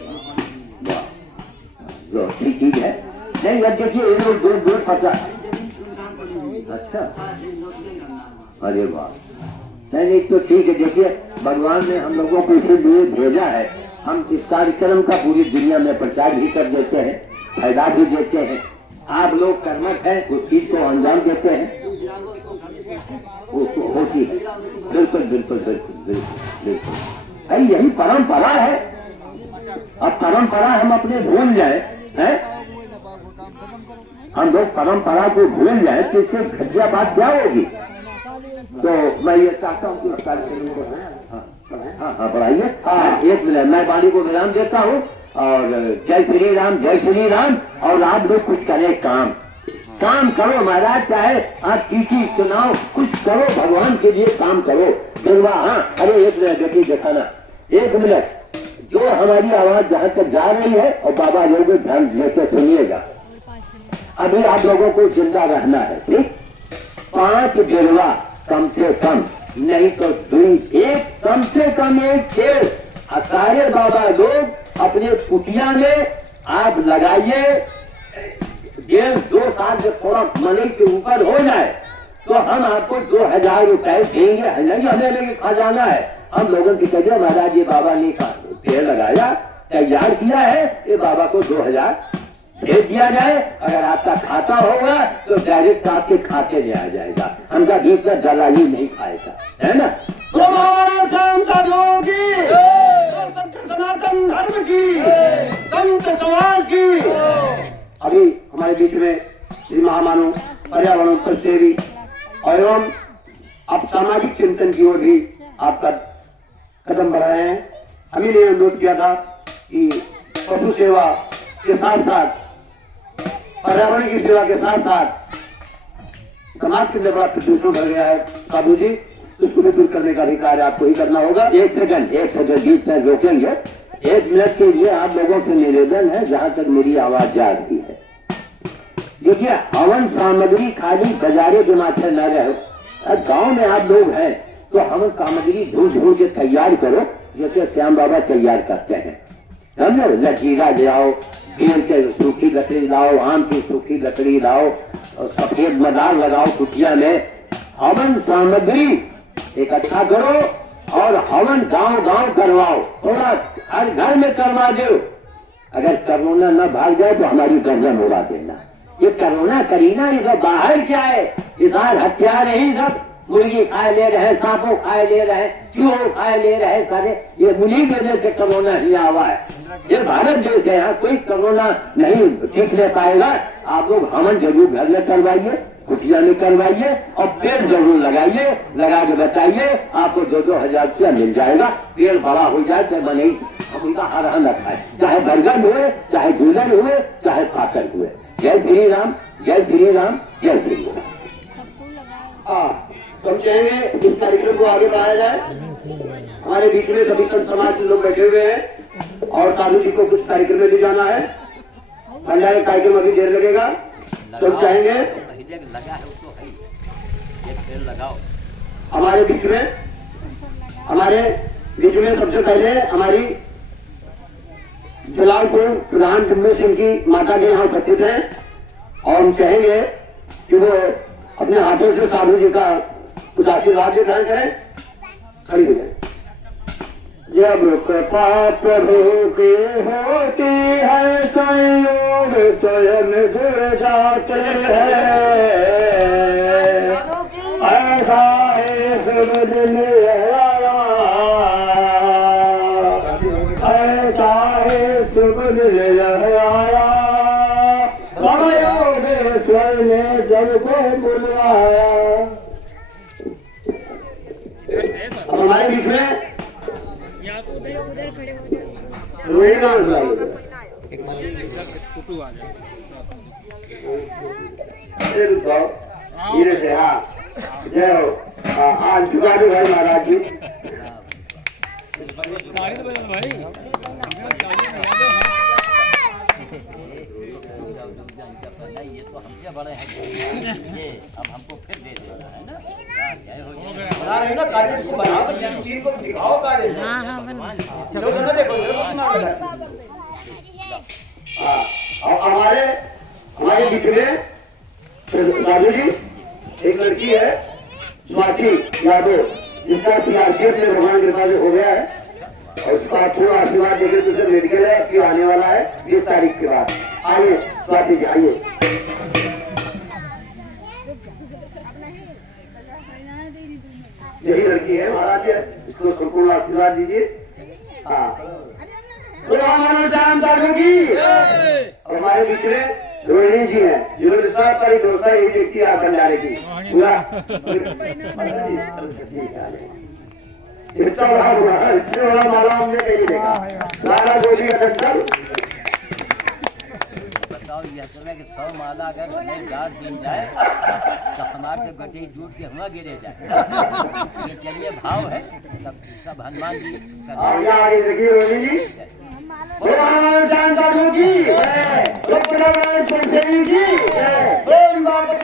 वाह, जो अच्छी चीज है। नहीं अब देखिए ये लोग दूर पता। अच्छा अरे वाह, नहीं तो ठीक है। देखिए भगवान ने हम लोगों को इसीलिए भेजा है, हम इस कार्यक्रम का पूरी दुनिया में प्रचार भी कर देते हैं, फायदा भी देते हैं। आप लोग कर्मठ हैं, उस चीज को अंजाम देते हैं, वो होती है। बिल्कुल बिल्कुल बिल्कुल बिल्कुल बिल्कुल अरे यही परंपरा है। अब परंपरा हम अपने भूल जाए हैं, हम लोग परंपरा को भूल जाए तो इससे घटिया बात क्या होगी। तो मैं ये चाहता हूँ कि कार्यक्रम को हाँ बढ़ाइए। हाँ 1 मिनट मैं वाणी को विराम देता हूँ और जय श्री राम जय श्री राम। और आप लोग कुछ करें, काम करो महाराज, चाहे आप चीठी सुनाओ, कुछ करो, भगवान के लिए काम करो। बिलवा हाँ अरे 1 मिनट बेटी दिखाना, 1 मिनट। जो हमारी आवाज जहाँ तक जा रही है और बाबा लोग ध्यान देकर सुनिएगा, अभी आप लोगों को जिंदा रहना है, ठीक। 5 बिलवा कम से कम, नहीं तो 2 एक कम से कम 1 पेड़ सारे बाबा लोग अपने कुटिया में आप लगाइए। 1.5-2 साल से थोड़ा मनी के ऊपर हो जाए तो हम आपको 2000 रुपए देंगे। नहीं हमें लेके खा जाना है, हम लोगों की कहिए महाराज ये बाबा ने पेड़ लगाया, तैयार किया है, ये बाबा को 2000 भेज दिया जाए। अगर आपका खाता होगा तो डायरेक्ट आपके खाते में आ जाएगा, हमका बीच में दलाली नहीं खाएगा, है ना। सनातन धर्म की, संत समाज की। अभी हमारे बीच में श्री महामानव पर्यावरण सेवी एवं आप सामाजिक चिंतन की ओर भी आपका कदम बढ़ा रहे हैं। अभी ने अनुरोध किया था कि पशु सेवा के साथ साथ पर्यावरण की सेवा के साथ साथ समाज के अंदर बड़ा प्रदूषण बढ़ गया है साधु जी, उसको भी दूर करने का भी कार्य आपको ही करना होगा। 1 सेकंड बीच में रोकेंगे। 1 मिनट के लिए आप लोगों से निवेदन है, जहां तक मेरी आवाज जा रही है। देखिए हवन सामग्री खाली बाजारे के माथे न रहे। गांव में आप लोग हैं तो हवन सामग्री ढूंढ के तैयार करो, जैसे श्याम बाबा तैयार करते हैं। समझो, लकीरा ले आओ, बेल के सूखी लकड़ी लाओ, आम की सूखी लकड़ी लाओ, सफेद मदार लगाओ कुटिया में। हवन सामग्री इकट्ठा करो और हवन गांव करवाओ, थोड़ा हर घर में करवा दो। अगर कोरोना न भाग जाए तो हमारी गर्दन उड़ा देना। ये कोरोना करीना ये सब बाहर क्या है, ये सारे हथियार ही सब मुर्गी खाए ले रहे, सांपों खाए ले रहे, चूहों खाए ले रहे सारे। ये उन्हीं वजह से कोरोना ही आवा है। ये भारत देश है, यहाँ कोई कोरोना नहीं ठीक ले पाएगा। आप लोग हवन जरूर घर में करवाइए, कुटिया में करवाइए और पेड़ जरूर लगाइए, लगा के बताइए, आपको 2-2 हजार रुपया मिल जाएगा। पेड़ बड़ा हो जाए चाहे बने, हम उनका हर रखा है, चाहे बरगद हुए, चाहे गुलर हुए, चाहे काकर हुए। जय श्री राम जय श्री राम जय श्री राम। तो हम चाहेंगे इस कार्यक्रम को आगे बढ़ाया जाए। हमारे बीच में सभी संत समाज के लोग बैठे हुए हैं और साधु जी को कुछ कार्यक्रम में ले जाना है। भंडारे कार्यक्रम अभी देर लगेगा, तो हम चाहेंगे हमारे बीच में सबसे पहले हमारी जलालपुर प्रधान जम्मू सिंह की माता के यहाँ उपस्थित हैं और हम चाहेंगे कि वो अपने हाथों से साधु जी का कुछ आशीर्वाद ग्रहण करें। खड़ी हो जाए। जब कृपा प्रभु की होती है संयोग स्वयं जुड़ जाते हैं, ऐसा है समझ में आया, ऐसा है ले आया, बाबा योगेश्वर ने सबको बुलाया। अब हमारे बीच में उधर खड़े हो जाओ। रोहिणी का मसला है। टुटू आ जाए अरे रुको, धीरे से। हाँ, जय हो। आज झुका दो भाई महाराज जी। ये तो हमसे बड़े हैं ये अब हमको फिर दे देना है ना। जय हो बना रहे हो ना कार्य को, बनाओ चीज को दिखाओ कार्य। हाँ हाँ बन लोग ना देखो, हाँ, और हमारे बीच में राजू जी एक लड़की है स्वाति यादव, जिसका सीआरपीएफ में भगवान कृपा से हो गया है और उसका पूरा आशीर्वाद देकर तो उसे मेडिकल है कि आने वाला है 20 तारीख के बाद। आइए स्वाति जी, आइए। यही लड़की है महाराज, इसको संपूर्ण आशीर्वाद दीजिए। हाँ, तो साधु की। और हमारे बीच में रोहिणी जी हैं, जिन्होंने सब पर भरोसा एक व्यक्ति आकर जाने की पूरा इतना बड़ा हुआ है, इतने बड़ा माला हमने कहीं देखा। लाला गोली का टक्कर बताओ, यह समय कि 100 माला अगर हमें गाड़ दी जाए तो हमारे तो गटे टूट के हुआ गिरे जाए। ये चलिए भाव है सब हनुमान जी का। देखिए रोहिणी जी, साधु की,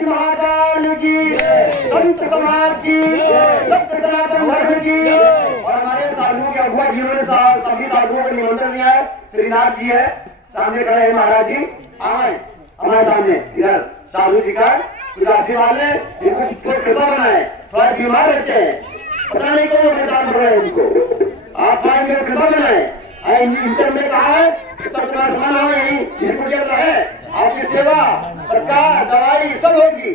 महाकाल की, संत कुमार की, सत्य सनातन धर्म की। और हमारे साधुओं के अगुआ जिन्होंने सभी साधुओं को निमंत्रण दिया है, श्रीनाथ जी है, सामने खड़े हैं महाराज जी। आए हमारे सामने इधर साधु जी का कुछ आशीर्वाद है, इनको कृपा बनाए। स्वास्थ्य बीमार रहते हैं, पता नहीं कौन पहचान हो रहे हैं उनको। आप पाएंगे कृपा बनाए। इंटर में कहा है तत्मान हो, यही है आपकी सेवा, सरकार, दवाई सब होगी।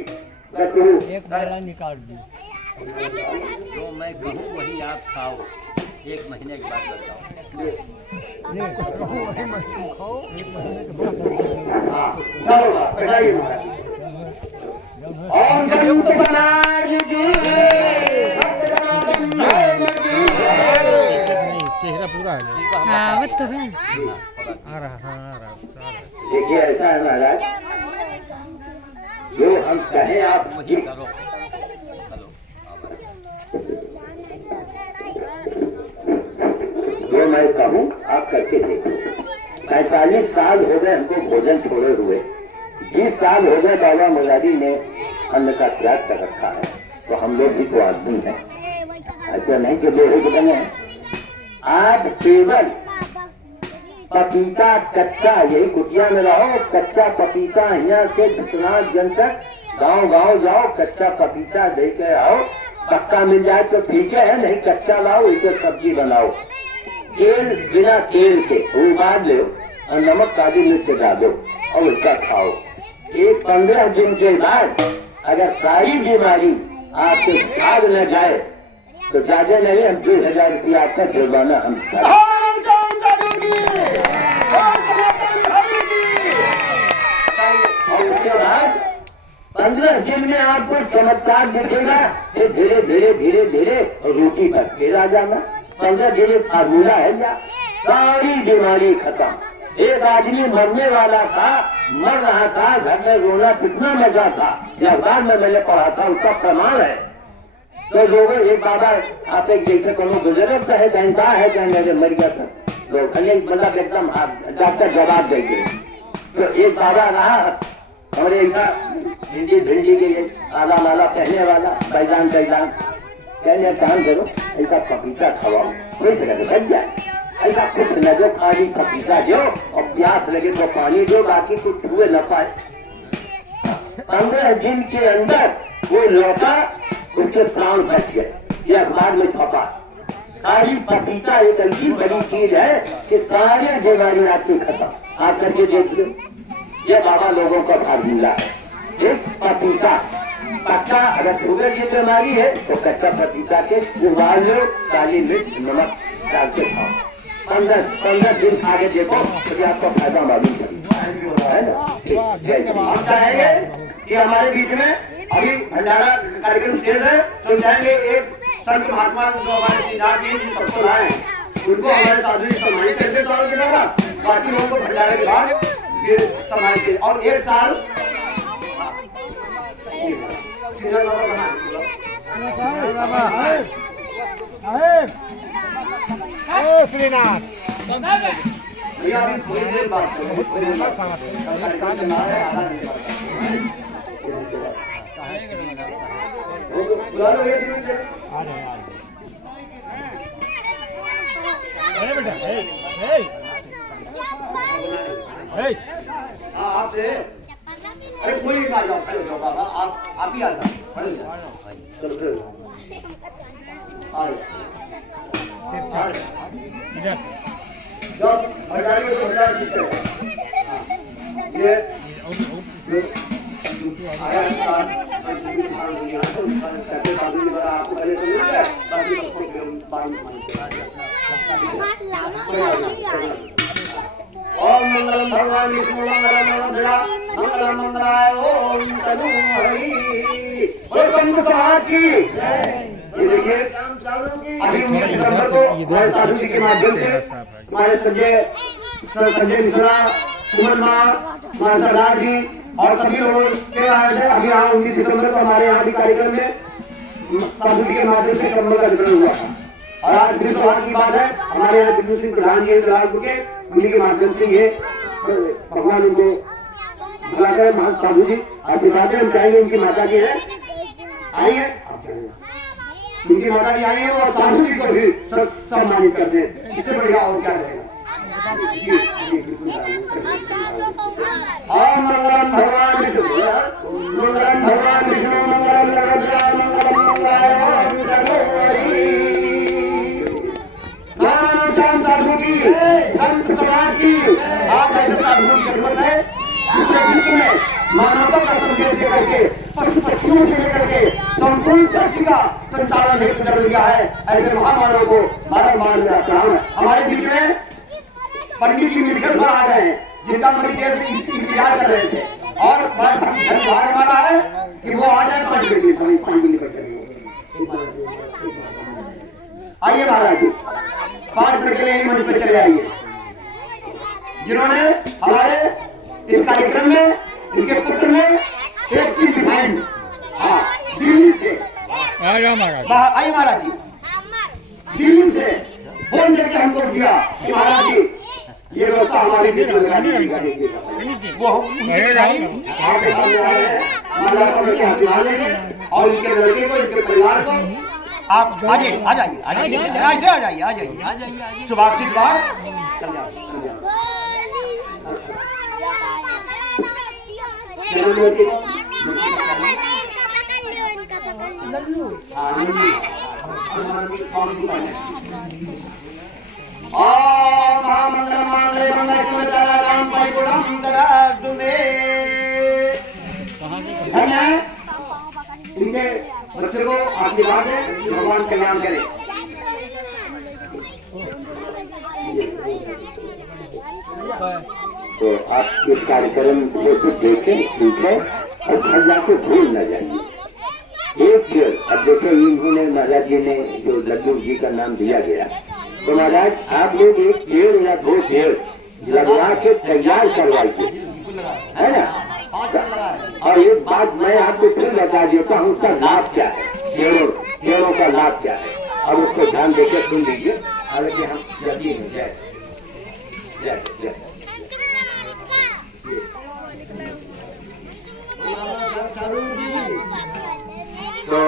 एक माला निकाल दी, जो मैं कहूँ वही आप खाओ। 1 महीने के बाद बताओ। और संत बनार जी, चेहरा पूरा आ जाए। हाँ वो तो है। आ रहा, हाँ आ रहा। देखिए ऐसा है महाराज, जो हम कहें आप वही करो। हेलो, जो मैं कहूँ आप करके देखो। 45 साल हो गए हमको भोजन छोड़े हुए, 20 साल हो गए बाबा मुरारी ने अन्न का त्याग कर रखा है, तो हम लोग भी तो आदमी हैं, ऐसा नहीं कि लोहे के बने हैं। आप केवल पपीता कच्चा, यही कुटिया में रहो, कच्चा पपीता यहाँ से विश्वनाथ जन तक गाँव गाँव जाओ, कच्चा पपीता दे के आओ। पक्का मिल जाए तो ठीक है, नहीं कच्चा लाओ, इसे सब्जी बनाओ, तेल बिना तेल के उबाल लो और नमक काजू मिर्च डालो और उसका खाओ। एक 15 दिन के बाद अगर सारी बीमारी आपसे भाग न जाए तो ज्यादा नहीं, हम 2000 रुपया आपका जुर्माना हम और उसके बाद 15 दिन में आपको चमत्कार दिखेगा। फिर धीरे धीरे धीरे धीरे रोटी पर फिर आ जाना। 15 दिन फार्मूला है या सारी बीमारी खत्म। एक आदमी मरने वाला था, मर रहा था, घर में रोना कितना मजा था, जब बाद में मैंने पढ़ा था, उसका प्रमाण है। तो लोग एक बाबा आते जैसे कोनो बुजुर्ग कहे जानता है कि मेरे मर गया था, तो खले मतलब एकदम डॉक्टर जवाब देंगे। तो एक बाबा रहा हमारे भिंडी के आला माला पहने वाला, बैजान कहने काम करो, ऐसा पपीता खवाओ, कोई तरह बच जाए, ऐसा कुछ न दो, खाली पपीता दो और प्यास लगे तो पानी दो, बाकी कुछ छुए न पाए। 15 दिन के अंदर वो लौटा, उसके प्राण बच गए। यह अखबार में छपा। खाली पपीता एक ऐसी बड़ी चीज है कि सारी बीमारी आपकी खत्म। आप करके देख लो, ये बाबा लोगों का फार्मूला है। एक पपीता कच्चा, अगर शुगर की बीमारी है तो कच्चा पपीता के उबाल लो, काली मिर्च नमक डाल के खाओ। 15 दिन आगे देखो तो आपको फायदा मालूम चलेगा, है ना। हम चाहेंगे कि हमारे बीच में अभी भंडारा कार्यक्रम शेष है, तो चाहेंगे एक संत महात्मा जो हमारे श्रीनाथ जी सबको लाए उनको हमारे साधु सम्मानित करके साल मिलेगा, बाकी लोगों को भंडारे के बाद फिर सम्मानित और एक साल श्रीनाथ भैया अभी थोड़ी देर बात आपसे अरे कोई आ जाओ, खड़े हो जाओ बाबा, आप ही आ जाओ, खड़े हो जाओ, चलो खड़े हो जाओ, आ जाओ इधर से जब भंडारी को भंडार जीते ये आया इंसान करते बाबू जी बड़ा आपको पहले तो नहीं है, बाकी सबको बारी मानते ओम मंगलम भगवान विष्णु मंगलम मंगलाय ओम तनु हरि बोल पंडित समाज की। ये देखिए अभी 19 दिसंबर को हमारे साधु जी के माध्यम से हमारे संजय मिश्रा, सुमन माँ, हमारे सरदार जी और सभी लोगों के आए थे। अभी यहाँ 19 दिसंबर को हमारे यहाँ भी कार्यक्रम में साधु जी के माध्यम से कम्बल का वितरण हुआ और आज फिर सौभाग्य की बात है हमारे यहाँ बिल्लू सिंह प्रधान जी बिलासपुर के, उन्हीं के माध्यम से ये भगवान उनको बुलाकर महान साधु जी आप बुलाते हम चाहेंगे उनकी माता जी है आई है, उनकी माता जी आई है और साधु जी को भी सम्मानित करते हैं, इससे बढ़िया और क्या रहेगा। मंगलम भगवान विष्णु मंगलम भगवान विष्णु मंगलम जगद्राय मंगलम मंगलाय ओम तनु हरि। साधु की संत समाज की आप ऐसे साधु की जरूरत है जिसके विश्व में मानवता का संदेश देकर के पशु पक्षियों से लेकर के संपूर्ण सृष्टि का संचालन हेतु कर दिया है। ऐसे महामानव को बारम्बार मेरा प्रणाम है। हमारे बीच में पंडित जी मिलकर पर आ गए हैं जिनका इंतजार कर रहे थे और धन्यवाद हमारा है कि वो आ जाए 5 मिनट आइए महाराज जी 5 मिनट के लिए मंच पर चले आइए, जिन्होंने हमारे इस कार्यक्रम में इनके पुत्र ने एक चीज दिखाई हाँ दिल्ली से आइए महाराज जी, दिल्ली से फोन करके हमको दिया कि महाराज जी ये व्यवस्था हमारी वो और इनके लड़के को इनके परिवार को आप आ जाइए आ जाइए शुभाशीष बार इनके बच्चे को आशीर्वाद है भगवान कल्याण करे। तो आप इस कार्यक्रम को कुछ देखें ठीक है और घर जाके भूल न जाइए। एक पेड़ अब देखो इन्होंने महाराज जी ने जो लड्डू जी का नाम दिया गया तो महाराज आप लोग एक पेड़ या 2 पेड़ लगवा के तैयार करवाइए है ना। और एक बात मैं आपको फिर बता देता हूँ उसका लाभ क्या है, पेड़ों का लाभ क्या है और उसको ध्यान देकर सुन लीजिए। हालांकि हम जल्दी हो जाए तो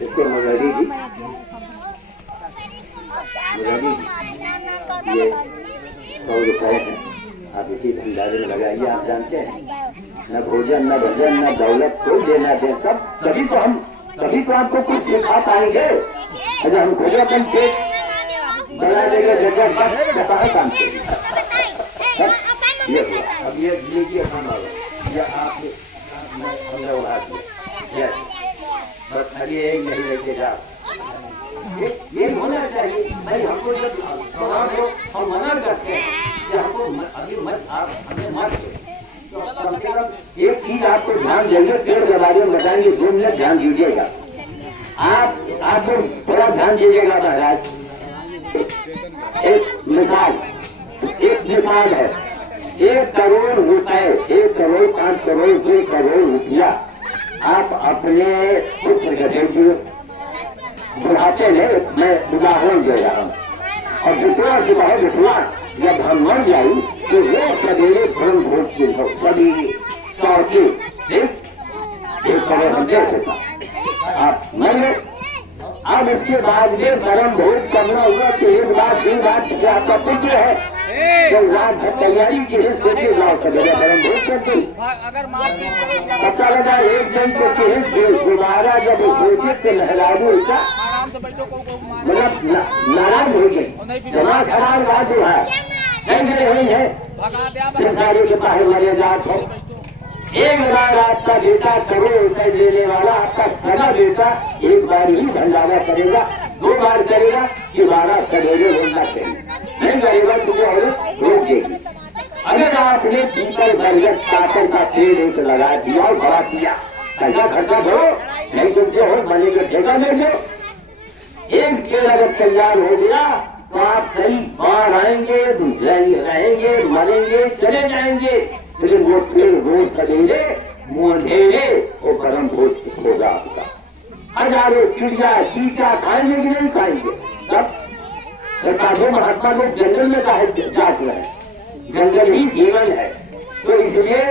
देखो मुरारी जी ये 100 रुपए है, आप इसी भंडारे में लगाइए। आप जानते हैं न भोजन न भजन न दौलत को देना दे सब तभी तो आपको कुछ सिखा पाएंगे। अगर हम भोजन अपन पेट बना देगा जगह बताए काम से ये अब ये लीजिए हम ये आप हमने उड़ा दिया। यस, बस खाली एक यही लेके जाओ। ये होना चाहिए भाई। हमको जब भगवान को हम मना करते हैं कि हमको अभी मत, आप हमें मत दो, तो कम से कम एक चीज आपको ध्यान देंगे, पेड़ के बारे में बताएंगे, 2 मिनट ध्यान दीजिएगा। आप थोड़ा ध्यान दीजिएगा महाराज। एक मिसाल है, 1 करोड़ रुपए, 1 करोड़ 5 करोड़ 2 करोड़ रुपया आप अपने पुत्र के बुढ़ाते में, मैं उदाहरण दे रहा हूँ, और विधवा की है विधवा, जब हम मर जाई तो वो सवेरे धर्म भोज की सभी चौकी 1 करोड़ हम दे देता, आप मर गए। अब इसके बाद में धर्म भोज करना हुआ तो 1 बात 2 बात कि आपका पुत्र है, तो रात भर तैयारी की है, सोचे जाओ सवेरे धर्म भोज करते। पता लगा एक दिन तो दोबारा जब सोचे तो लहराजू ऐसा मतलब नाराज हो गए, दिमाग खराब बात हुआ नहीं है, सरकारी के पास मरे जात हो। 1 बार आपका बेटा करोड़ रुपए लेने वाला आपका सगा बेटा एक बार ही भंडारा करेगा, 2 बार करेगा कि 12 सवेरे रोना चाहिए, नहीं करेगा तुझे और रोक देगी। अगर आपने पीपल बरगद काटन का पेड़ एक लगा दिया और बढ़ा दिया, ऐसा खर्चा करो, नहीं तुमसे हो बने के ठेका ले लो। एक पेड़ अगर तैयार हो गया तो आप कई बार आएंगे, रहेंगे, मरेंगे, चले जाएंगे, लेकिन वो पेड़ रोज सवेरे मुंडेरे वो परम भोज होगा आपका। हजारों चिड़िया चीटा खाएंगे कि नहीं खाएंगे, सब साधु महात्मा लोग जंगल में जात रहे हैं, जंगल ही जीवन है। तो इसलिए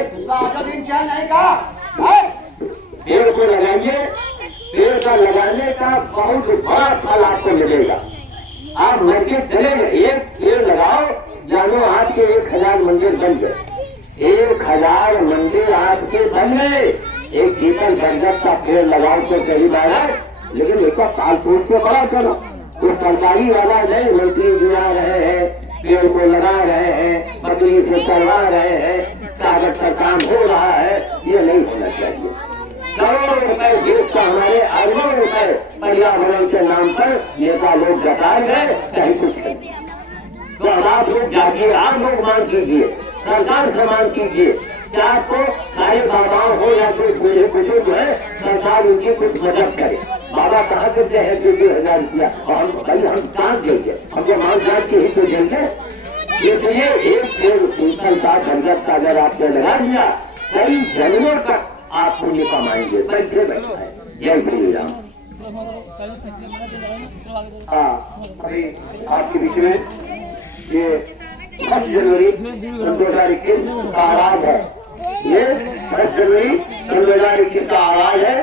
पेड़ को लगाइए, पेड़ का लगाने का बहुत बड़ा फल आपको मिलेगा। आप मर के चले गए, एक पेड़ लगाओ, जानो आपके 1000 मंदिर बन गए, 1000 मंदिर आपके बन गए। एक पीपल बरगद का पेड़ लगाओ तो कई बार, लेकिन एक पाल फूल के बड़ा करो। तो सरकारी वाला नहीं, मंत्री जुड़ा रहे हैं, पेड़ को लगा रहे हैं, बकरी से करवा रहे हैं, कागज का काम हो रहा है, ये नहीं होना चाहिए। करोड़ों रुपए देश का हमारे अरबों रुपए पर्यावरण के नाम पर नेता लोग जता गए, कहीं कुछ नहीं। तो अब आप लोग जाइए, आप लोग मांग कीजिए, सरकार से मांग कीजिए कि आपको सारे बाबाओं हो या फिर बूढ़े बुजुर्ग है, सरकार उनकी कुछ मदद करे। बाबा कहाँ करते हैं 2,000 रुपया, और हम भाई हम कहाँ देंगे, हमको मांग जान के ही तो देंगे। इसलिए एक पेड़ पीपल का बरगद का अगर आपने लगा दिया, कई जन्मों तक आप पुण्य कमाएंगे, पैसे बैठा है। जय श्री राम। अभी आपके बीच में ये 10 जनवरी 2021 का आगाज है, ये 10 जनवरी 2021 का आगाज है।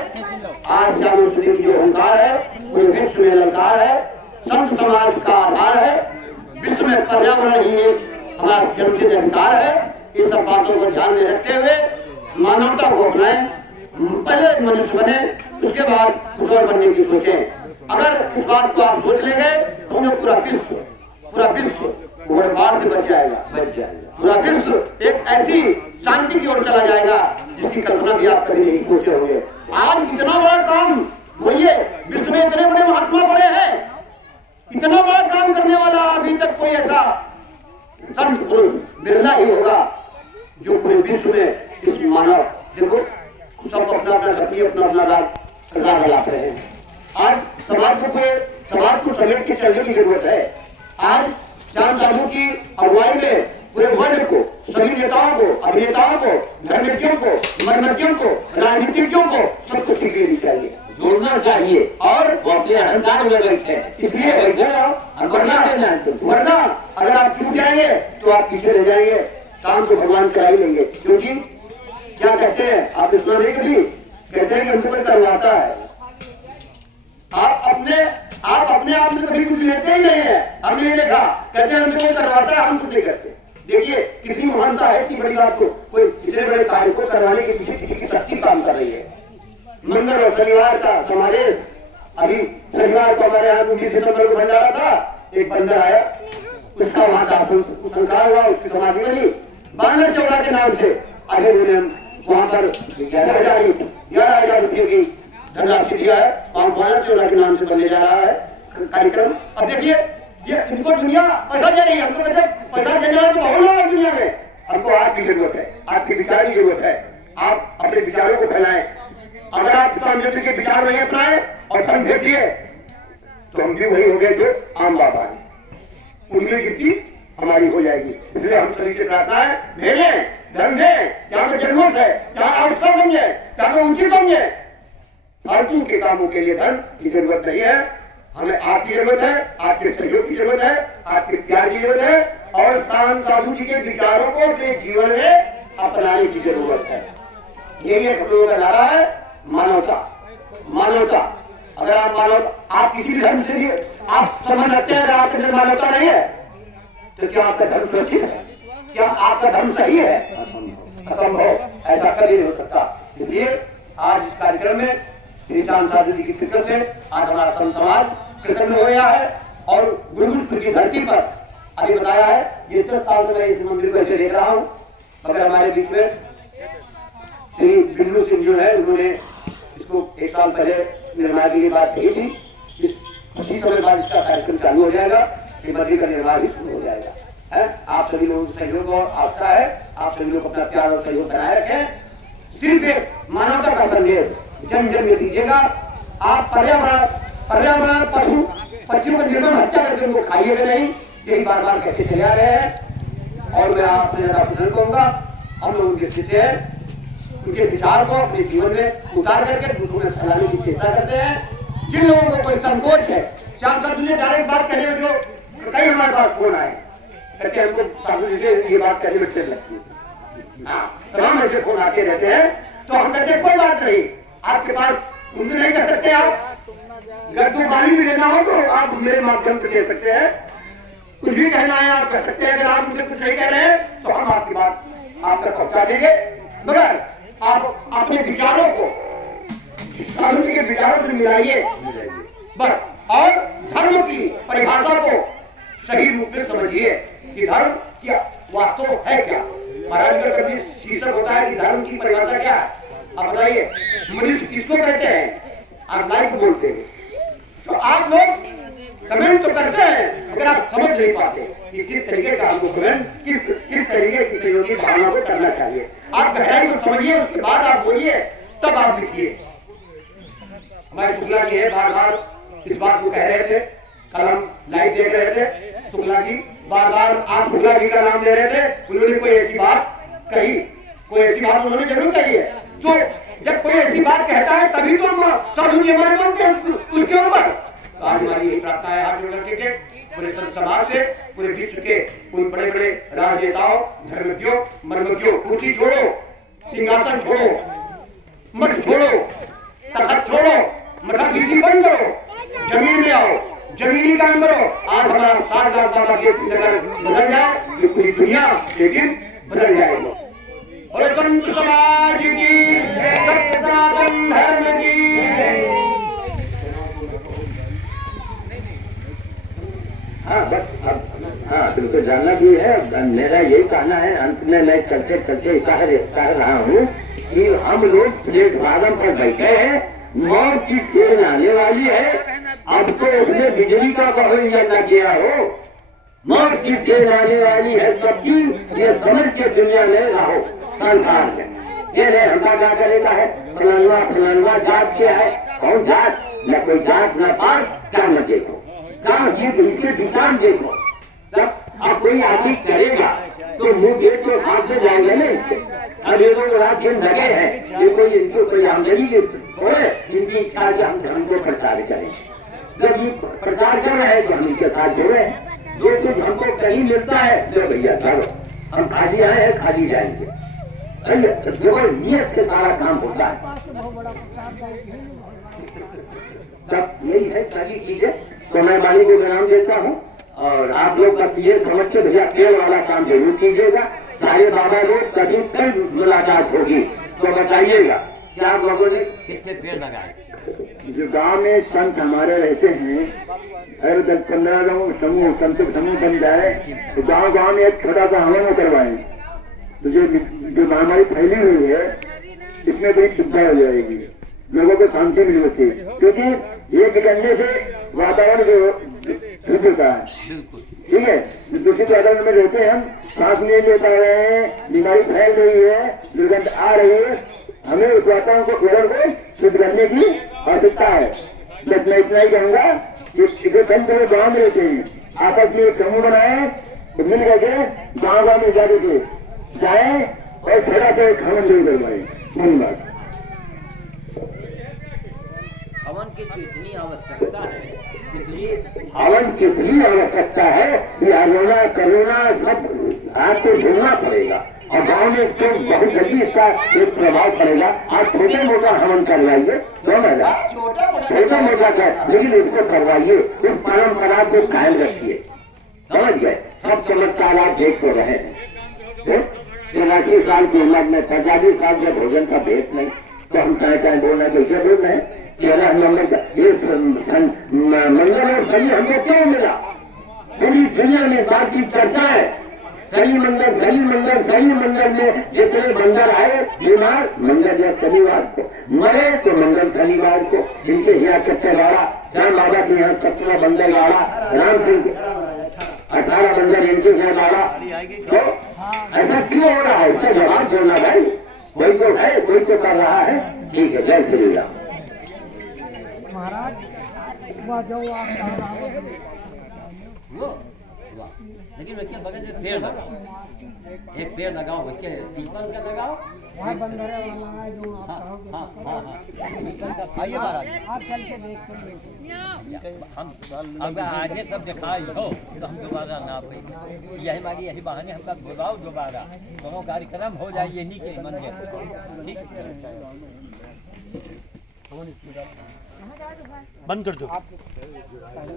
आज का मुस्लिम जो ओंकार है, पूरे विश्व में ललकार है, संत समाज का आधार है, विश्व में पर्यावरण ही एक हमारा जन्मसिद्ध अधिकार है। इस सब बातों को ध्यान में रखते हुए मानवता को अपनाएं, पहले मनुष्य बने, उसके बाद कुछ और बनने की सोचें। अगर इस बात को आप सोच ले गए तो हमें पूरा विश्व उग्रवाद से बच जाएगा। पूरा विश्व एक ऐसी शांति की ओर चला जाएगा जिसकी कल्पना भी आप कभी नहीं सोचे होंगे। आज इतना बड़ा काम बोलिए, विश्व में इतने बड़े महात्मा पड़े हैं, इतना बड़ा काम करने वाला अभी तक कोई ऐसा संत पुरुष बिरला ही होगा जो पूरे विश्व में इस मानव, देखो सब अपना अपना शक्ति अपना अपना राग लाते हैं। आज समाज को समेट के चलने की जरूरत है। आज चांद साधु की अगुवाई में पूरे वर्ल्ड को, सभी नेताओं को, अभिनेताओं को, धर्मज्ञों को, मर्मज्ञों को, राजनीतिज्ञों को सबको सीख लेनी चाहिए, जोड़ना चाहिए, और वो अपने अहंकार में बैठे। इसलिए वरना अगर आप छूट जाएंगे तो आप पीछे रह जाएंगे, काम को भगवान करा ही लेंगे। क्योंकि क्या कहते हैं, आप सुना नहीं कभी, कहते हैं कि हमको कोई करवाता है। आप अपने आप में कभी कुछ लेते ही नहीं है, हमने देखा, कहते हैं हमको कोई करवाता है, हम कुछ नहीं करते। देखिए कितनी महानता है कि बड़ी बात को कोई इतने बड़े कार्य को करवाने के पीछे किसी की शक्ति काम कर रही है। मंगल और शनिवार का समावेश, अभी शनिवार को हमारे यहाँ 29 सितंबर को भंडारा था, एक बंदर आया, उसका वहां का संस्कार हुआ, उसकी समाधि बनी, बानर चौड़ा के नाम से। आगे उन्हें वहां पर 11,000 रुपये की धनराशि दिया है। वहां बाला चौड़ा के नाम से बनने जा रहा है कार्यक्रम। अब देखिए ये इनको दुनिया पैसा दे रही है, हमको पैसा देने वाले तो बहुत लोग हैं दुनिया में। हमको आपकी जरूरत है, आपके विचार की जरूरत है। आप अपने विचारों को फैलाएं। अगर आप गांधी के विचार नहीं अपनाए और धन भेज दिए तो हम भी वही हो गए जो आम बाबा है, उनकी गिनती हमारी हो जाएगी। इसलिए हम सभी से प्रार्थना है, भेजें, धन दें, जहाँ पर जरूरत है, जहाँ आवश्यकता समझे, जहाँ पर उचित समझे। फालतू के कामों के लिए धन की जरूरत नहीं है। हमें आपकी जरूरत है, आपके सहयोग की जरूरत है, आपके प्यार की जरूरत है और संत साधु जी के विचारों को अपने जीवन में अपनाने की जरूरत है। यही एक हम लोगों का नारा है, मानवता। मानवता, अगर आप आप किसी भी धर्म से आप समझ सकते हैं, अगर आपके अंदर मानवता नहीं है तो क्या आपका धर्म सुरक्षित है? क्या आपका धर्म सही है? खत्म हो, ऐसा कभी नहीं हो सकता। इसलिए आज इस कार्यक्रम में श्री चांद साधु जी की फिक्र से आज हमारा संत समाज कृतज्ञ हो गया है। और गुरुकुल की धरती पर अभी बताया है, ये 10 साल से मैं इस मंदिर को ऐसे देख रहा हूँ, मगर हमारे बीच में श्री बिंदु सिंह जो है उन्होंने इसको 1 साल पहले निर्माण की बात कही थी। उसी समय बाद इसका कार्यक्रम चालू हो जाएगा, ये मंदिर का निर्माण भी शुरू हो जाएगा। आप सभी लोगों का सहयोग और आस्था है, आप सभी लोग अपना प्यार और सहयोग बनाए रखें। सिर्फ एक मानवता का संदेश जन जन में दीजिएगा। आप पर्यावरण पशुओं का निर्मम हत्या करके उनको खाइएगा नहीं, यही बार बार कहते चले आ रहे हैं। और मैं आपसे ज्यादा पसंद कहूंगा, हम लोग उनके शिष्य हैं, उनके विचार को अपने जीवन में उतार करके दूसरों में फैलाने की चेष्टा करते हैं। जिन लोगों को कोई संकोच है, श्याम साधु जी डायरेक्ट बात करने में, जो कई हमारे पास फोन आए कहते हैं हमको साधु जी से ये बात करने में अच्छी लगती है। हाँ, तमाम ऐसे फोन आते रहते हैं, तो हम कहते हैं कोई बात नहीं, आपके पास उनसे नहीं कर सकते, आप अगर तो गाली भी देना हो तो आप मेरे माध्यम से दे सकते हैं, कुछ भी कहना है आप कर सकते हैं। अगर आप मुझे कुछ नहीं कह रहे हैं तो हम आपकी बात आप तक पहुंचा देंगे, मगर आप अपने विचारों को साधु जी के विचारों से मिलाइए बस, और धर्म की परिभाषा को सही रूप में समझिए कि धर्म क्या वास्तव है क्या। महाराज का कभी शीर्षक होता है कि धर्म की परिभाषा क्या है, आप बताइए। मनुष्य किसको कहते हैं? आप लाइक बोलते हैं, तो आप लोग कमेंट तो करते हैं, अगर आप समझ नहीं पाते कि किस तरीके का आपको कमेंट, किस तरीके की सहयोगी भावना को करना चाहिए। आप गहराई को समझिए, उसके बाद आप बोलिए, तब आप लिखिए। हमारे शुक्ला जी है, बार बार इस बात को कह रहे थे, कल हम लाइव देख रहे थे, शुक्ला जी बार बार आप शुक्ला जी का नाम ले रहे थे। उन्होंने कोई ऐसी बात कही, कोई ऐसी बात उन्होंने जरूर कही है। तो जब कोई ऐसी बात कहता है तभी तो हम साधु जी हमारे मानते हैं उसके ऊपर। तो आज हमारी यही प्रार्थना है हाथ जोड़ करके पूरे समाज से, पूरे विश्व के उन बड़े बड़े राजनेताओं, धर्मज्ञों, मर्मज्ञों, कुर्सी छोड़ो, सिंहासन छोड़ो, मठ छोड़ो, तखत छोड़ो, मठाधीशी बंद करो, जमीन में आओ, जमीनी काम करो। आज हमारा 60,000 बाबा के नगर बदल जाए, ये पूरी दुनिया लेकिन बदल जाएगी। और संत समाज की, सत्य सनातन धर्म की। हाँ बस हाँ बिल्कुल जानना भी है। मेरा यही कहना है, अंत में मैं चलते चलते कह रहा हूँ कि हम लोग प्लेटफार्म पर बैठे हैं, मौत की ट्रेन आने वाली है। अब तो उसने बिजली का बहुत न किया हो, मौत की ट्रेन आने वाली है सबकी, ये समझ के दुनिया में रहो संसार में। ये नहीं हमका क्या करेगा है, फलानवा जात के है, कौन जात, न कोई जात न पास, क्या न देखो, क्या ये उनके विचार देखो। जब अब कोई आदमी करेगा तो मुंह देख के हाथ से जाएंगे ना इससे। अब ये लोग रात दिन लगे हैं, ये कोई इनको कोई आमदनी इनकी इच्छा है कि हम धर्म को प्रचार करें। जब ये प्रचार कर रहे हैं तो हम इनके साथ जुड़े हैं। जो कुछ हमको कहीं मिलता है तो भैया चलो, हम खाली आए हैं, खाली जाएंगे। जो नियत से सारा काम होता है, तब यही है सारी चीजें। तो मैं वाणी को विराम देता हूँ और आप लोग का ये समझ के भैया पेड़ वाला काम जरूर कीजिएगा। सारे बाबा लोग कभी फिर मुलाकात होगी तो बताइएगा क्या आप लोगों ने कितने पेड़ लगाए। जो गांव में संत हमारे रहते हैं, हर 10-15 लोग समूह संत समूह बन जाए तो गांव में एक छोटा सा हवन करवाएं तो जो महामारी फैली हुई है इसमें बड़ी सुविधा हो जाएगी, लोगों को शांति मिल सकती, क्योंकि ये बिगड़ने से वातावरण जो शुद्ध होता है, ठीक है। दूषित वातावरण में रहते हैं, हम सांस नहीं ले पा रहे हैं, बीमारी फैल रही है, दुर्गंध आ रही है, हमें उस वातावरण को शुद्ध करने की आवश्यकता है। बस मैं इतना ही कहूंगा कि संत लोग गाँव में रहते हैं, आपस में एक समूह बनाए, मिल करके गाँव में जाके के जाए और थोड़ा सा हवन दूर करवाए। धन्यवाद। हवन की कितनी आवश्यकता है, इसलिए हवन कितनी आवश्यकता है, ये रोना करोना सब आपको झेलना पड़ेगा, और गाँव में तो बहुत जल्दी इसका एक प्रभाव पड़ेगा। आप छोटे मोटा हवन करवाइए, छोटा मोटा कर, लेकिन इसको करवाइए, उस परंपरा को कायम रखिए, समझ गए। सब चमत्कार आप देख तो रहे हैं। 83 साल की उम्र में 45 साल के भोजन का भेद नहीं, तो हम चाहे बोलना कैसे बोल रहे हैं। 13 नंबर का ये मंगल और शनि हमको क्यों मिला, पूरी दुनिया में बात की चर्चा है। शनि मंगल में जितने मंगल आए बीमार, मंगल या शनिवार को मरे तो मंगल शनिवार को, इनके यहाँ कच्चे वाला श्याम बाबा के यहाँ 17 मंगल वाला, राम सिंह 18 मंगल इनके यहाँ वाला, तो ऐसा क्यों हो रहा है, इसका जवाब देना भाई। कोई तो है, कोई तो कर रहा है, ठीक है। जय श्री राम। लेकिन उसके बगल एक पेड़ लगाओ, एक पेड़ लगाओ, उसके पीपल का लगाओ। हाँ, पीपल का खाइए महाराज, हम अगर आगे सब दिखाई हो तो हम दोबारा ना पाए, यही हमारी यही बहाने हमका बुलाओ दोबारा, दोनों कार्यक्रम हो जाए यही के मंदिर, ठीक। बंद कर दो।